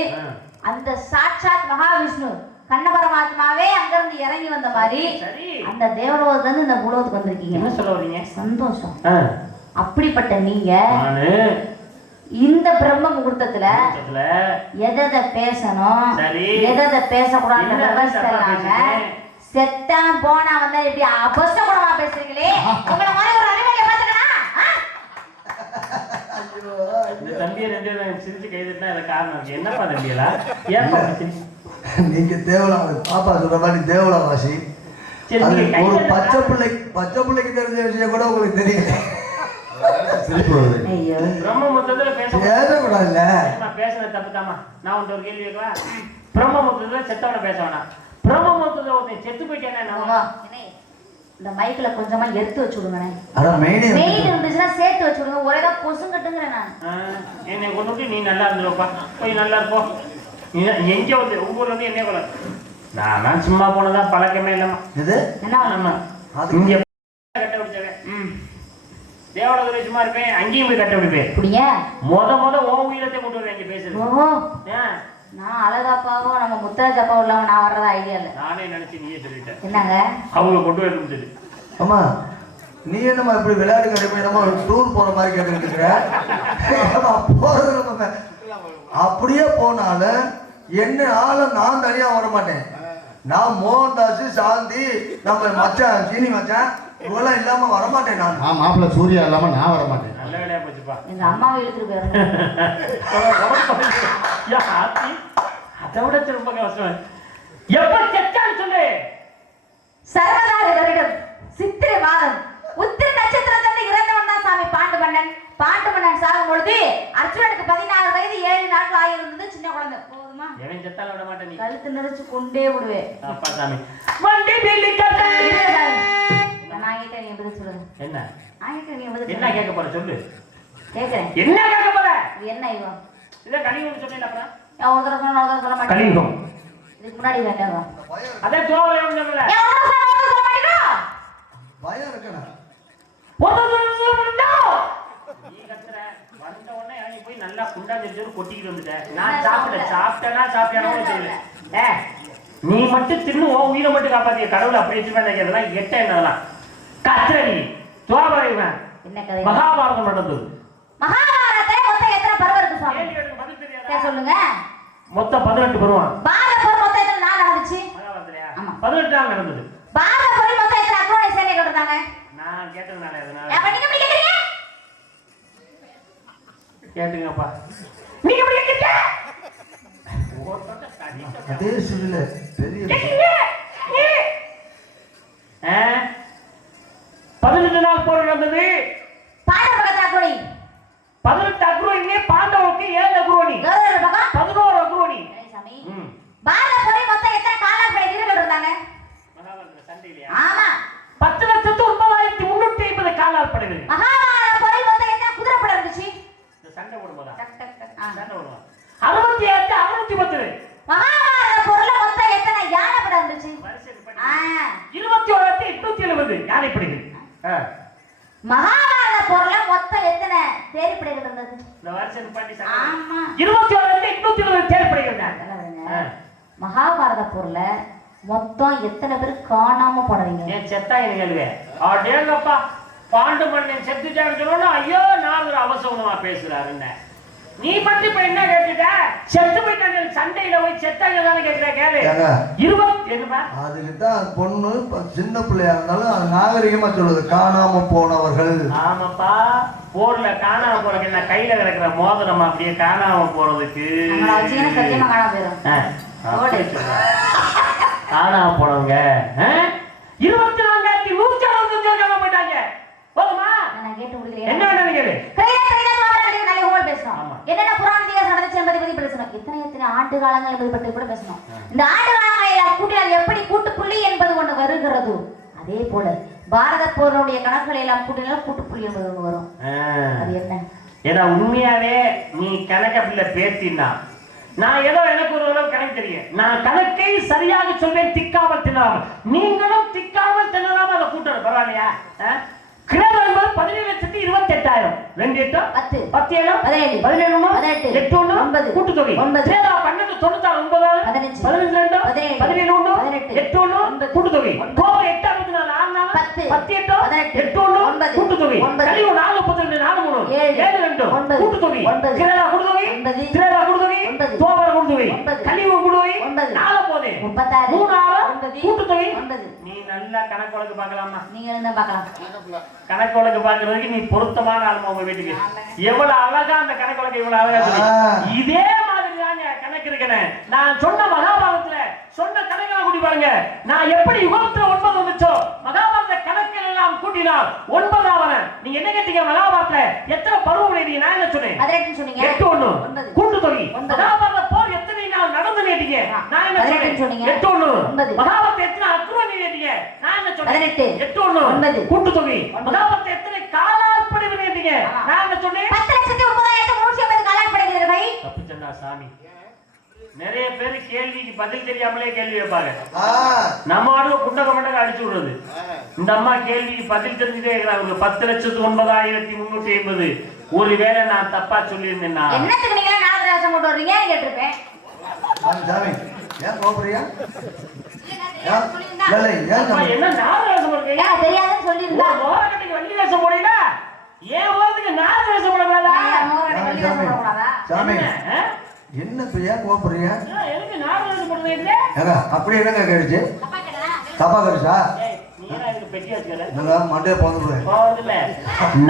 அந்த சாட்சாத் மகாவிஷ்ணு கண்ண பரமாத்மாவே அங்கிருந்து இறங்கி வந்த மாதிரி அந்த தேவலோகத்துல இருந்து இந்த பூலோகத்துக்கு வந்திருக்கீங்க. என்ன சொல்ல வரீங்க? சந்தோஷம். அப்படிப்பட்ட நீங்க இந்த பிரம்ம முகூர்த்தத்துல எதை பேசணும் எதை பேசக்கூடாது செத்தா போனா வந்து எப்படி அபசகுணமா பேசுறீங்களே? உங்களை மாதிரி ஒரு அறிவாளியை பாத்துக்கணும். இந்த தம்பியை 2 பேரும் சிரிச்சு கைதுனா அது காரணம் என்னப்பா தம்பியலா? ஏன்பா நீங்க தேவலாம் பாப்பா சொல்ற மாதிரி தேவலவாசி. ஒரு பச்சை பிள்ளைக்கு தெரிஞ்ச விஷயம் கூட உங்களுக்கு தெரியல. பிரம்ம முகூர்த்தத்துல பேசக்கூடாதுல்ல. பேசுறது தப்புதாமா. நான் உன்ட்ட ஒரு கேள்வி கேட்கவா? பிரம்ம முகூர்த்தத்துல செத்தவன பேச வேணாம். பிரம்ம முகூர்த்தத்துல ஒருத்தன் செத்து போயிட்டேன்னா இந்த மைக்ல கொஞ்சமா எடுத்து வச்சுடுங்க. மெயின் இருந்துச்சுன்னா சேர்த்து வச்சுடுங்க. ஒரே தான் பொசுங்கட்டுங்கிறேன் நான். என்னை கொண்டு விட்டு நீ நல்லா இருந்துருப்பா, போய் நல்லா இருப்போம். எங்க வந்து ஊர்ல வந்து என்ன கொள்ள நான் சும்மா போனதா பழக்கமே இல்லம்மா. இது ஆமா இங்க கட்ட பிடிச்சவன் தேவலோகத்துல சும்மா இருப்பேன், அங்கேயும் போய் கட்ட பிடிப்பேன். முத ஓ உயிரத்தை கொண்டு வருவேன் இங்க பேசுறது. நான் அழகாப்பாவோ நம்ம முத்தராஜ் அப்பாவும் இல்லாம நான் வர்றதா ஐடியா இல்ல. நானே நினைச்சு நீயே சொல்லிட்டேன். என்னங்க அவங்க கொண்டு வரணும் சொல்லி. ஆமா நீ என்னம்மா இப்படி விளையாட்டு கிடைப்ப என்னமா டூர் போற மாதிரி கேட்டுக்கிட்டு இருக்கிற போறது நம்ம அப்படியே போனாலும் என்ன ஆள நான் தனியா வர மாட்டேன். நான் மோகன்தாஸ் சாந்தி நம்ம மச்சான் சீனி மச்சான் இவெல்லாம் இல்லாம வரமாட்டேன். நான் மாப்பிள்ள சூர்யா இல்லாம நான் வர மாட்டேன். நல்ல வேலையா போச்சுப்பா. எங்க அம்மாவை இழுத்துட்டு போயிடுறேன். அதை விட திரும்ப கஷ்டம். எப்ப செத்தான்னு சொல்லு. சர்வதாரி வருடம் சித்திரை மாதம் உத்திர நட்சத்திரத்தில் இறந்தவன் தான் சாமி பாண்டுமன்னன். பாண்டுமன்னன் சாகும் பொழுது அர்ஜுனனுக்கு 16 வயது 7 நாட்கள் ஆகியிருந்தது. சின்ன குழந்தை. போதுமா? எவன் செத்தால விட மாட்டேன். நீ கழுத்து நெரிச்சு கொண்டே விடுவேன். அப்பா சாமி வண்டி பில்லி கட்ட. நான் கேட்க நீ பதில் சொல்லுங்க. என்ன நான் கேட்க நீ பதில் என்ன கேட்க போற சொல்லு. கேட்கிறேன். என்ன கேட்க போற? இது என்ன இவன்? இத கலியுகம் சொன்னேன். அப்புறம் ஒரு தடவை சொன்னா ஒரு தடவை சொல்ல மாட்டேன். கலியுகம் இதுக்கு முன்னாடி வேண்டாம். அதே தோவலையும் சொல்லல. பயம் இருக்கா? நீ கத்துற வந்த உடனே இறங்கி போய் நல்லா குண்டா தெரிஞ்சு கொட்டிக்கிட்டு வந்துட்டேன். நான் சாப்பிட்டேனா தெரியல. நீ மட்டும் தின்னு உன் உயிரை மட்டும் காப்பாத்திய கடவுள் அப்படி வச்சுதான் எட்ட என்னதெல்லாம் கத்துற. நீ துவாபரம் என்ன கதை? மகாபாரதம் நடந்தது. மகாபாரதத்தை மொத்தம் எத்தனை பருவம் இருக்கு சுவாமி? பதில் தெரியாதா? சொல்லுங்க. மொத்தம் 18 பருவம். பாரத போர் மொத்தம் எத்தனை நாள் நடந்துச்சு? மகாபாரதத்திலயா? ஆமா. 18 நாள் நடந்தது. பாரத போர் மொத்தம் எத்தனை அக்ரோனை சேனைகள் இருந்தாங்க? நான் கேட்டதுனால அதனால அப்ப நீங்க எப்படி கேக்குறீங்க? கேட்டுங்கப்பா. நீங்க எப்படி கேட்டீங்க? அதே சொல்ல பெரிய 18 நாள் போர் நடந்தது. பாண்டவ பக்கத்துல அக்ரோனி 18 அக்ரோனி. பாண்டவுக்கு 7 அக்ரோனி. 11 அக்ரோனி. சாமி. பாரத போர் மொத்தம் எத்தனை காலாட்படை வீரர்கள் இருந்தாங்க? மகாபாரத சண்டையிலயா? ஆமா. 10,09,350 காலாட்படை வீரர்கள். மகாபாரத போர் மொத்தம் எத்தனை குதிரைப்படை இருந்துச்சு? இந்த சண்டை போடும்போதா? டக் டக் டக். சண்டை போடுவோம். 67,610. மகாபாரத போர்ல மொத்தம் எத்தனை யானைப்படை இருந்துச்சு? 21,870 யானைப்படைகள். மகாபாரத போர்ல மொத்தம் எத்தனை தேரிப்படைகள் இருந்தது? இந்த வருஷம் பண்ணி ஆமா. 21,870 தேரிப்படைகள். மகாபாரத போர்ல மொத்தம் எத்தனை பேர் காணாம போனவங்க? ஏன் செத்தா எனக்கு கேளுவே. அடேங்கப்பா பாண்டு மன்னன் செத்துட்டான்னு சொன்னா ஐயோ நான் ஒரு அவசரமா பேசுறாருன்னு. நீ பத்தி இப்ப என்ன கேட்டுட்ட? செத்து போயிட்டாங்க சண்டையில போய் செத்தாங்க தானே கேட்கிற. கேளு. 20 என்னப்பா? அதுக்குதான் பொண்ணு சின்ன பிள்ளையா இருந்தாலும் அது நாகரிகமா சொல்லுது காணாம போனவர்கள். ஆமாப்பா போர்ல காணாம போறதுக்கு என்ன கையில கிடக்குற மோதிரம் அப்படியே காணாம போறதுக்கு சத்தியமா காணாம போயிடும். காணாம போனவங்க 24,165 காணாம போயிட்டாங்க. போதுமா? நான் கேட்டு முடிக்கிறேன். என்ன வேணும் கேளு. என்னென்ன புராண இதிகாசம் நடந்துச்சு என்பதை பத்தி பேசணும். எத்தனை ஆண்டு காலங்கள் என்பதை பற்றி கூட பேசணும். இந்த ஆண்டு காலங்களை கூட்டினால் எப்படி கூட்டுப்புள்ளி என்பது ஒன்று வருகிறது. அதே போல பாரத போருடைய கணக்குகளை எல்லாம் கூட்டினால் கூட்டுப்புள்ளி என்பது ஒன்று வரும். அது என்ன? ஏன்னா உண்மையாவே நீ கணக்க பிள்ளை பேசினா நான் ஏதோ எனக்கு ஒரு அளவு கணக்கு தெரியும். நான் கணக்கை சரியாக சொல்வேன். திக்காமல் திணறாமல். நீங்களும் திக்காமல் திணறாமல் அதை கூட்டணும். பரவாயில்லையா? கிரேடு என்பது 17,28,000. 2 8 10 7 17 17 8 1 கூட்டுத்தொகை. கிரேடா 12 96 9 15 2 17 1 8 1 கூட்டுத்தொகை. கோவை 8 64 6 10 8 1 கூட்டுத்தொகை. கலியு 4 32 4 3 7 2 கூட்டுத்தொகை. கிரேடா கூட்டுத்தொகை. கிரேடா கூட்டுத்தொகை. தோபர கூட்டுத்தொகை. கலியு கூட்டுத்தொகை 4 போதே 36 3 கூட்டுத்தொகை. நீ நல்லா கணக்கு வழக்கு பார்க்கலாமா? நீங்க என்ன பார்க்கலாம்? கணக்கு வழக்கு பார்க்கறதுக்கு நீ பொருத்தமான ஆளுமா உங்க வீட்டுக்கு. எவ்வளவு அழகா அந்த கணக்கு வழக்கு இவ்வளவு அழகா சொல்லி இதே மாதிரி தாங்க கணக்கு இருக்கேன். நான் சொன்ன மகாபாரதத்துல சொன்ன கணக்கெல்லாம் கூட்டி பாருங்க. நான் எப்படி யுகத்துல 9 வந்துச்சோ மகாபாரத கணக்கில் எல்லாம் கூட்டினால் 9 ஆவறேன். நீங்க என்ன கேட்டீங்க? மகாபாரதத்துல எத்தனை பருவம் எழுதி நான் என்ன சொன்னேன்? 8 1 கூட்டுத்தொகை. மகாபாரத போர் எத்தனை நாள் நடந்து கேட்டீங்க? நான் என்ன சொன்னேன்? 8 1 மகாபாரத எத்தனை அக்ரோனி கேட்டீங்க? நான் என்ன சொன்னேன்? 8 1 கூட்டுத்தொகை. மகாபாரத எத்தனை காலாட்படை கேட்டீங்க? நான் என்ன சொன்னேன்? 10,09,350 காலாட்படை வீரர்கள். தப்பு சொன்னா சாமி. நிறைய பேர் கேள்விக்கு பதில் தெரியாமலே கேள்வி வைப்பாங்க. நம்ம ஆளுங்க குண்டக மண்டக அடிச்சு விடுறது. இந்த அம்மா கேள்விக்கு பதில் தெரிஞ்சுட்டே இருக்கிறாங்க. 10,09,350. ஒருவேளை நான் தப்பா சொல்லியிருந்தேன்னா என்னத்துக்கு நீங்க நாகராஜம் கொண்டு வர்றீங்க கேட்டிருப்பேன். சாமி ஏன் கோபுரியா? என்ன நாகராஜம் இருக்கு? தெரியாதுன்னு சொல்லியிருந்தா ஓரக்கட்டைக்கு வேஷம் போடல ஏன் ஊருக்கு நாலு வேஷம் போடக்கூடாதா? சாமி என்ன பிரியா கோபுரியா எதுக்கு நாலு வேஷம் போடுறீங்க? அப்படி என்னங்க கேடுச்சு? தப்பா கேடுச்சா? மண்டே போதும்.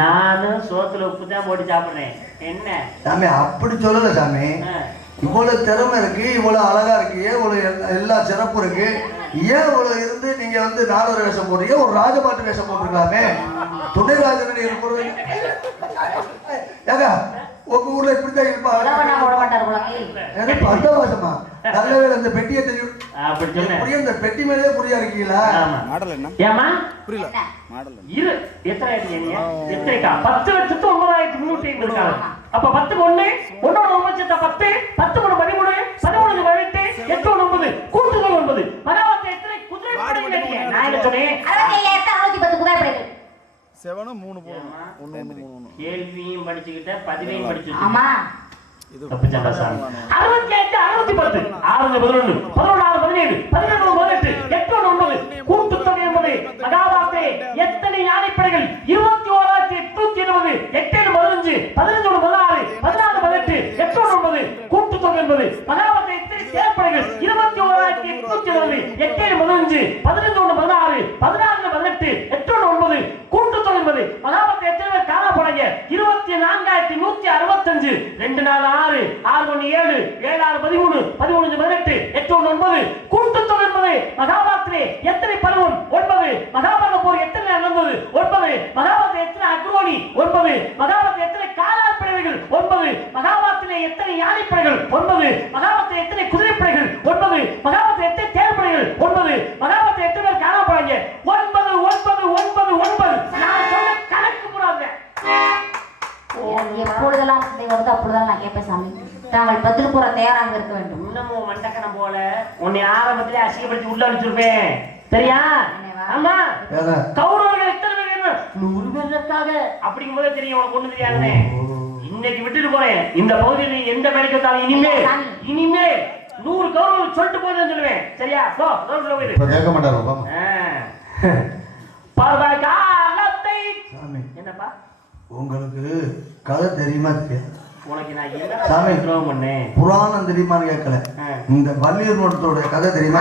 நானும் சோத்துல உப்பு தான் போட்டு சாப்பிடுறேன். என்ன சாமி அப்படி சொல்லல சாமி. இவ்வளவு திறமை இருக்கு, இவ்வளவு அழகா இருக்கு, இவ்வளவு எல்லா சிறப்பு இருக்கு, ஏன் இவ்வளவு இருந்து நீங்க வந்து நாடக வேஷம் போடுறீங்க? ஒரு ராஜபாட்டு வேஷம் போட்டுருக்கலாமே. துணை ராஜன் ஏங்க உங்க ஊர்ல இப்படித்தான் இருப்பாங்க. அந்த வாசமா நல்ல வேலை இந்த பெட்டியை தெரியும். இந்த பெட்டி மேலே புரியா இருக்கீங்களா? ஏமா புரியல. இரு எத்தனை ஆயிடுங்க? எத்தனைக்கா? 10,09,350. அப்ப 10 1 1 9 10 10 13 13 18 8 9 கூட்டுதல் 9 மகாபாரத எத்தனை குதிரை படைகள்? நான் என்ன சொன்னேன்? 67,610 குதிரை படைகள். 7 3 1 கேள்வியும் படிச்சுக்கிட்ட பதிவையும் படிச்சுக்கிட்ட. ஆமா தப்பு சண்டை சாமி. 68 610 6 11 16 17 17 18 8 9 கூட்டுத்தொகை என்பது மகாபாரதே எத்தனை யானைப்படைகள்? 21,870 8 15 15 16 16 18 8 9 கூட்டுத்தொகை என்பது மகாபாரத எத்தனை தேர்ப்படைகள்? 21,870 8 15 15 16 16 18 8 9 கூட்டுத்தொகை என்பது மகாபாரத எத்தனை காண போறாங்க? 24,165 2 4 6 6 1 7 7 6 13 13 18 8 9 கூட்டுத்தொகை என்பது மகாபாரதத்திலே எத்தனை பருவம்? 9 மகாபாரத போர் எத்தனை நடந்தது? 9 மகாபாரத எத்தனை அக்ரோனி? 9 மகாபாரத எத்தனை காலால் பிறவிகள்? 9 மகாபாரதத்திலே எத்தனை யானைப்படைகள்? 9 மகாபாரத எத்தனை குதிரைப்படைகள்? 9 மகாபாரத எத்தனை தேர்ப்படைகள்? 9 மகாபாரத எத்தனை பேர் காண போறாங்க? 9 9 9 9 நான் சொன்ன கணக்கு போறாங்க. எப்பொழுதெல்லாம் வருது அப்பொழுதெல்லாம் நான் கேட்பேன் சாமி. தாங்கள் பதில் கூற தயாராக இருக்க வேண்டும். இன்னமும் மண்டக்கணம் போல உன்னை ஆரம்பத்திலே அசிங்கப்படுத்தி உள்ள அனுப்பிச்சிருப்பேன். சரியா? ஆமா. கௌரவர்கள் எத்தனை பேர் வேணும்? 100 பேர் இருக்காங்க. அப்படிங்கும் போதே தெரியும் உனக்கு ஒண்ணு தெரியாதுன்னு. இன்னைக்கு விட்டுட்டு போறேன். இந்த பகுதியில் நீ எந்த வேலைக்கு வந்தாலும் இனிமே 100 கௌரவர்கள் சொல்லிட்டு போயின்னு சொல்லுவேன். சரியா? போ ரோட்ல போயிரு. கேட்க மாட்டாரு. பரவாயில்லை. என்னப்பா உங்களுக்கு கதை தெரியுமா தெரியாது? உனக்கு நான் சாமி துரோகம் பண்ணேன். புராணம் தெரியுமான்னு கேட்கல. இந்த வள்ளியூர் மடத்தோட கதை தெரியுமா?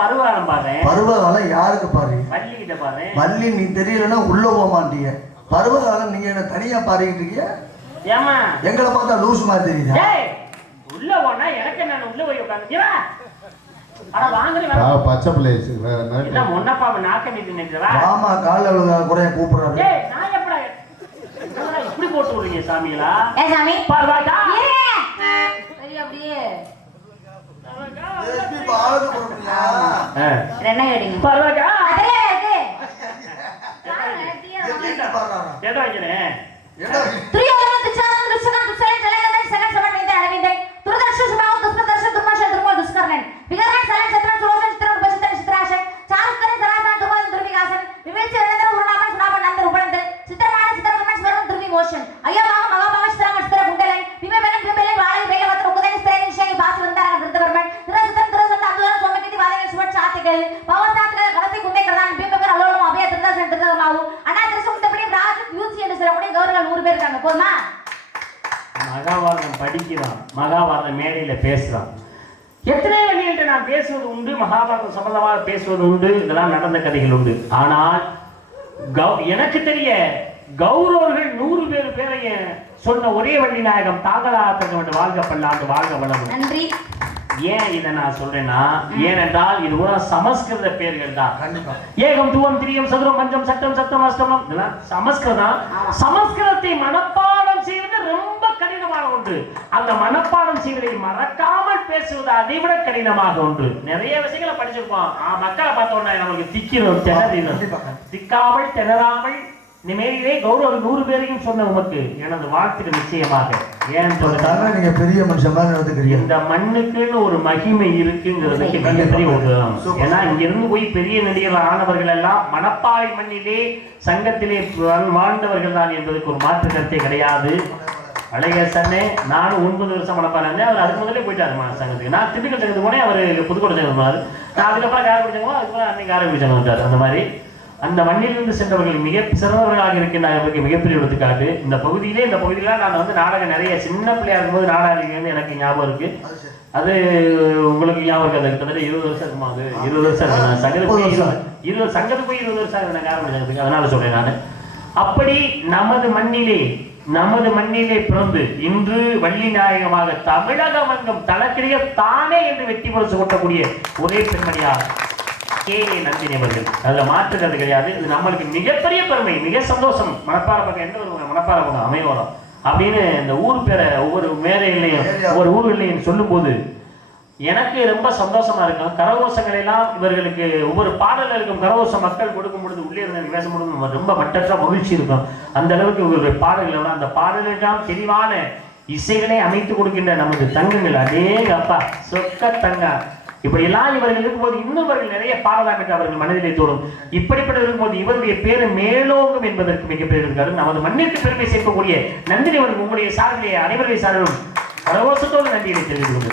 பருவகாலம் பாரு. பருவகாலம் யாருக்கு பாரு? வள்ளி கிட்ட பாரு. வள்ளி நீ தெரியலன்னா உள்ள போக மாட்டீங்க. பருவகாலம் நீங்க என்ன தனியா பாடிக்கிட்டு இருக்கீங்க? ஏமா எங்களை பார்த்தா லூஸ் மாதிரி தெரியுதா? உள்ள போனா எனக்கு நான் உள்ள போய் உட்காந்து பச்சை பிள்ளை முன்னப்பாவை நாக்க நீட்டு நினைச்சவா? ஆமா காலைல குறைய கூப்பிடுறாரு. நான் எப்படா இப்படி போட்டு விடுறீங்க சாமிகளா? ஏ சாமி பார்வாடா சரி அப்படியே என்ன கேட்டீங்க? பார்வாடா அதே இருக்கு. கேட்டா வைக்கிறேன். துரியோதன துச்சாதன துஷ்யகன் துஷ்யலன் ஜலகந்தன் சகன் சமன்விதன் அரவிந்தன் துர்தர்ஷ சுபாவ துஷ்மதர்ஷ துர்மஷ துர்மோ துஷ்கர்ணன் விகர்ணன் சலன் சத்ரன் சுரோசன் சித்திரன் உபசித்தன் சித்ராசன் சாருக்கரன் சராசன் துர்மன் துர்விகாசன் விவேச்சி ரேந்திர உருணாமன் சுனாபன் நந்தர் உபனந்தன் சித்திரமான சித்திரகுமன் ஸ்வரம் துர்வி மோஷன் ஐயமாக மகாபாக சித்திரமன் சித்திர குண்டலன் விமேபெனன் விமேபெலன் வாழை வேலவத்தர் உபதேன ஸ்திரேன விஷயம் பாசி வந்தாரன் திருத்தவர்மன் திரசித்தன் திரசந்த அந்துதன் சோமகிதி வாதகன் சுவட் சாத்திகள் பவசாத்திகள் கவசை குண்டை கரதான் பிம்பகர் அலோலம் அபய திருதாசன் திருதமாவு அண்ணா திருசம் முத்தபடி ராஜ் யூசி என்று சொல்லக்கூடிய கௌரவர்கள் 100 பேர் இருக்காங்க. போதுமா? மகாபாரதம் படிக்கிறான், மகாபாரத மேடையில பேசுறான். எத்தனை வழிகள்கிட்ட நான் பேசுவது உண்டு, மகாபாரதம் சம்பந்தமாக பேசுவது உண்டு, இதெல்லாம் நடந்த கதைகள் உண்டு. ஆனால் எனக்கு தெரிய கௌரவர்கள் 100 பேரையும் சொன்ன ஒரே வள்ளி நாயகம் தாங்களாக வாழ்க பல்லாண்டு வாழ்க வளமும். நன்றி. ஏன் இதை நான் சொல்றேன்னா, ஏனென்றால் இது ஒரு சமஸ்கிருத பேர்கள் தான். ஏகம் துவம் திரியம் சதுரம் பஞ்சம் சட்டம் சத்தம் அஷ்டமம் இதெல்லாம் சமஸ்கிருதம். சமஸ்கிருதத்தை மனப்பாடம் செய்வது ரொம்ப கடினமான ஒன்று. அந்த மனப்பாடம் செய்வதை மறக்காமல் பேசுவது அதை விட கடினமாக ஒன்று. நிறைய விஷயங்களை படிச்சிருப்போம். மக்களை பார்த்த உடனே நமக்கு திக்கிறோம், திக்காமல் திணறாமல் மேலே கௌரவ 100 பேரையும் சொன்ன உமக்கு எனது வாழ்த்துக்கள் நிச்சயமாக. ஏன் சொல்ல நீங்க பெரிய மனுஷன் மாதிரி நடந்துக்கிறீங்க. இந்த மண்ணுக்குன்னு ஒரு மகிமை இருக்குங்கிறதுக்கு மிகப்பெரிய உதாரணம். ஏன்னா இங்க இருந்து போய் பெரிய நடிகர்கள் ஆனவர்கள் எல்லாம் மணப்பாறை மண்ணிலே சங்கத்திலே வாழ்ந்தவர்கள் தான் என்பதற்கு ஒரு மாற்று கருத்தே கிடையாது. அழகேசனே நானும் 9 வருஷம் மணப்பாறை இருந்தேன். அவர் அதுக்கு முதலே போயிட்டாரு சங்கத்துக்கு. நான் திண்டுக்கல் சங்கத்துக்கு போனேன், அவர் புதுக்கோட்டை சங்கம். நான் அதுக்கப்புறம் காரைக்குடி சங்கம், அதுக்கப்புறம் அன்னைக்கு காரைக்குடி சங்கம் வந்தார். அந்த மாதிரி அந்த மண்ணிலிருந்து சென்றவர்கள் மிக சிறந்தவர்களாக இருக்கின்ற மிகப்பெரிய எடுத்துக்காட்டு. இந்த பகுதியில நான் வந்து நாடகம் நிறைய சின்ன பிள்ளையா இருக்கும்போது நாடகம் எனக்கு ஞாபகம் இருக்கு. அது உங்களுக்கு ஞாபகம் இருக்காது, கிட்டத்தட்ட 20 வருஷம் இருக்குமா? அது 20 வருஷம் இருக்கு. நான் சங்கத்துக்கு போய் 20 வருஷம் எனக்கு ஆரம்பிச்சதுக்கு, அதனால சொல்றேன் நான். அப்படி நமது மண்ணிலே பிறந்து இன்று வள்ளி நாயகமாக தமிழக மங்கம் தனக்கிடையே தானே என்று வெற்றி பரிசு கொட்டக்கூடிய ஒரே பெண்மணியாக கே.ஏ. நந்தினி அவர்கள். அதுல மாற்றுறது கிடையாது. இது நம்மளுக்கு மிகப்பெரிய பெருமை, மிக சந்தோஷம். மணப்பாறை பக்கம் எந்த ஒரு மணப்பாறை பக்கம் அமையோரம் அப்படின்னு இந்த ஊர் பேரை ஒவ்வொரு மேடையிலையும் ஒவ்வொரு ஊர்களையும் சொல்லும் போது எனக்கு ரொம்ப சந்தோஷமா இருக்கும். கரகோஷங்கள் எல்லாம் இவர்களுக்கு ஒவ்வொரு பாடலருக்கும் கரகோஷ மக்கள் கொடுக்கும் பொழுது உள்ளே இருந்து பேசும் பொழுது ரொம்ப மட்டற்ற மகிழ்ச்சி இருக்கும். அந்த அளவுக்கு இவருடைய பாடல்கள் எல்லாம் அந்த பாடல்களாம் தெளிவான இசைகளை அமைத்து கொடுக்கின்ற நமது தங்கங்கள் அநேக அப்பா சொக்க தங்கா இப்படியெல்லாம் இவர்கள் இருக்கும்போது இன்னும் இவர்கள் நிறைய பாடலாம் என்று அவர்கள் மனதிலே தோடும். இப்படிப்பட்ட இருக்கும்போது இவருடைய பேரு மேலோங்கும் என்பதற்கு மிகப்பெரிய இருக்காரு. நமது மண்ணிற்கு பெருமை சேர்க்கக்கூடிய நந்தினி அவர்கள் உங்களுடைய சார்பிலே அனைவருடைய சார்பிலும் கரகோஷத்தோடு நன்றியை தெரிவித்துக் கொண்டு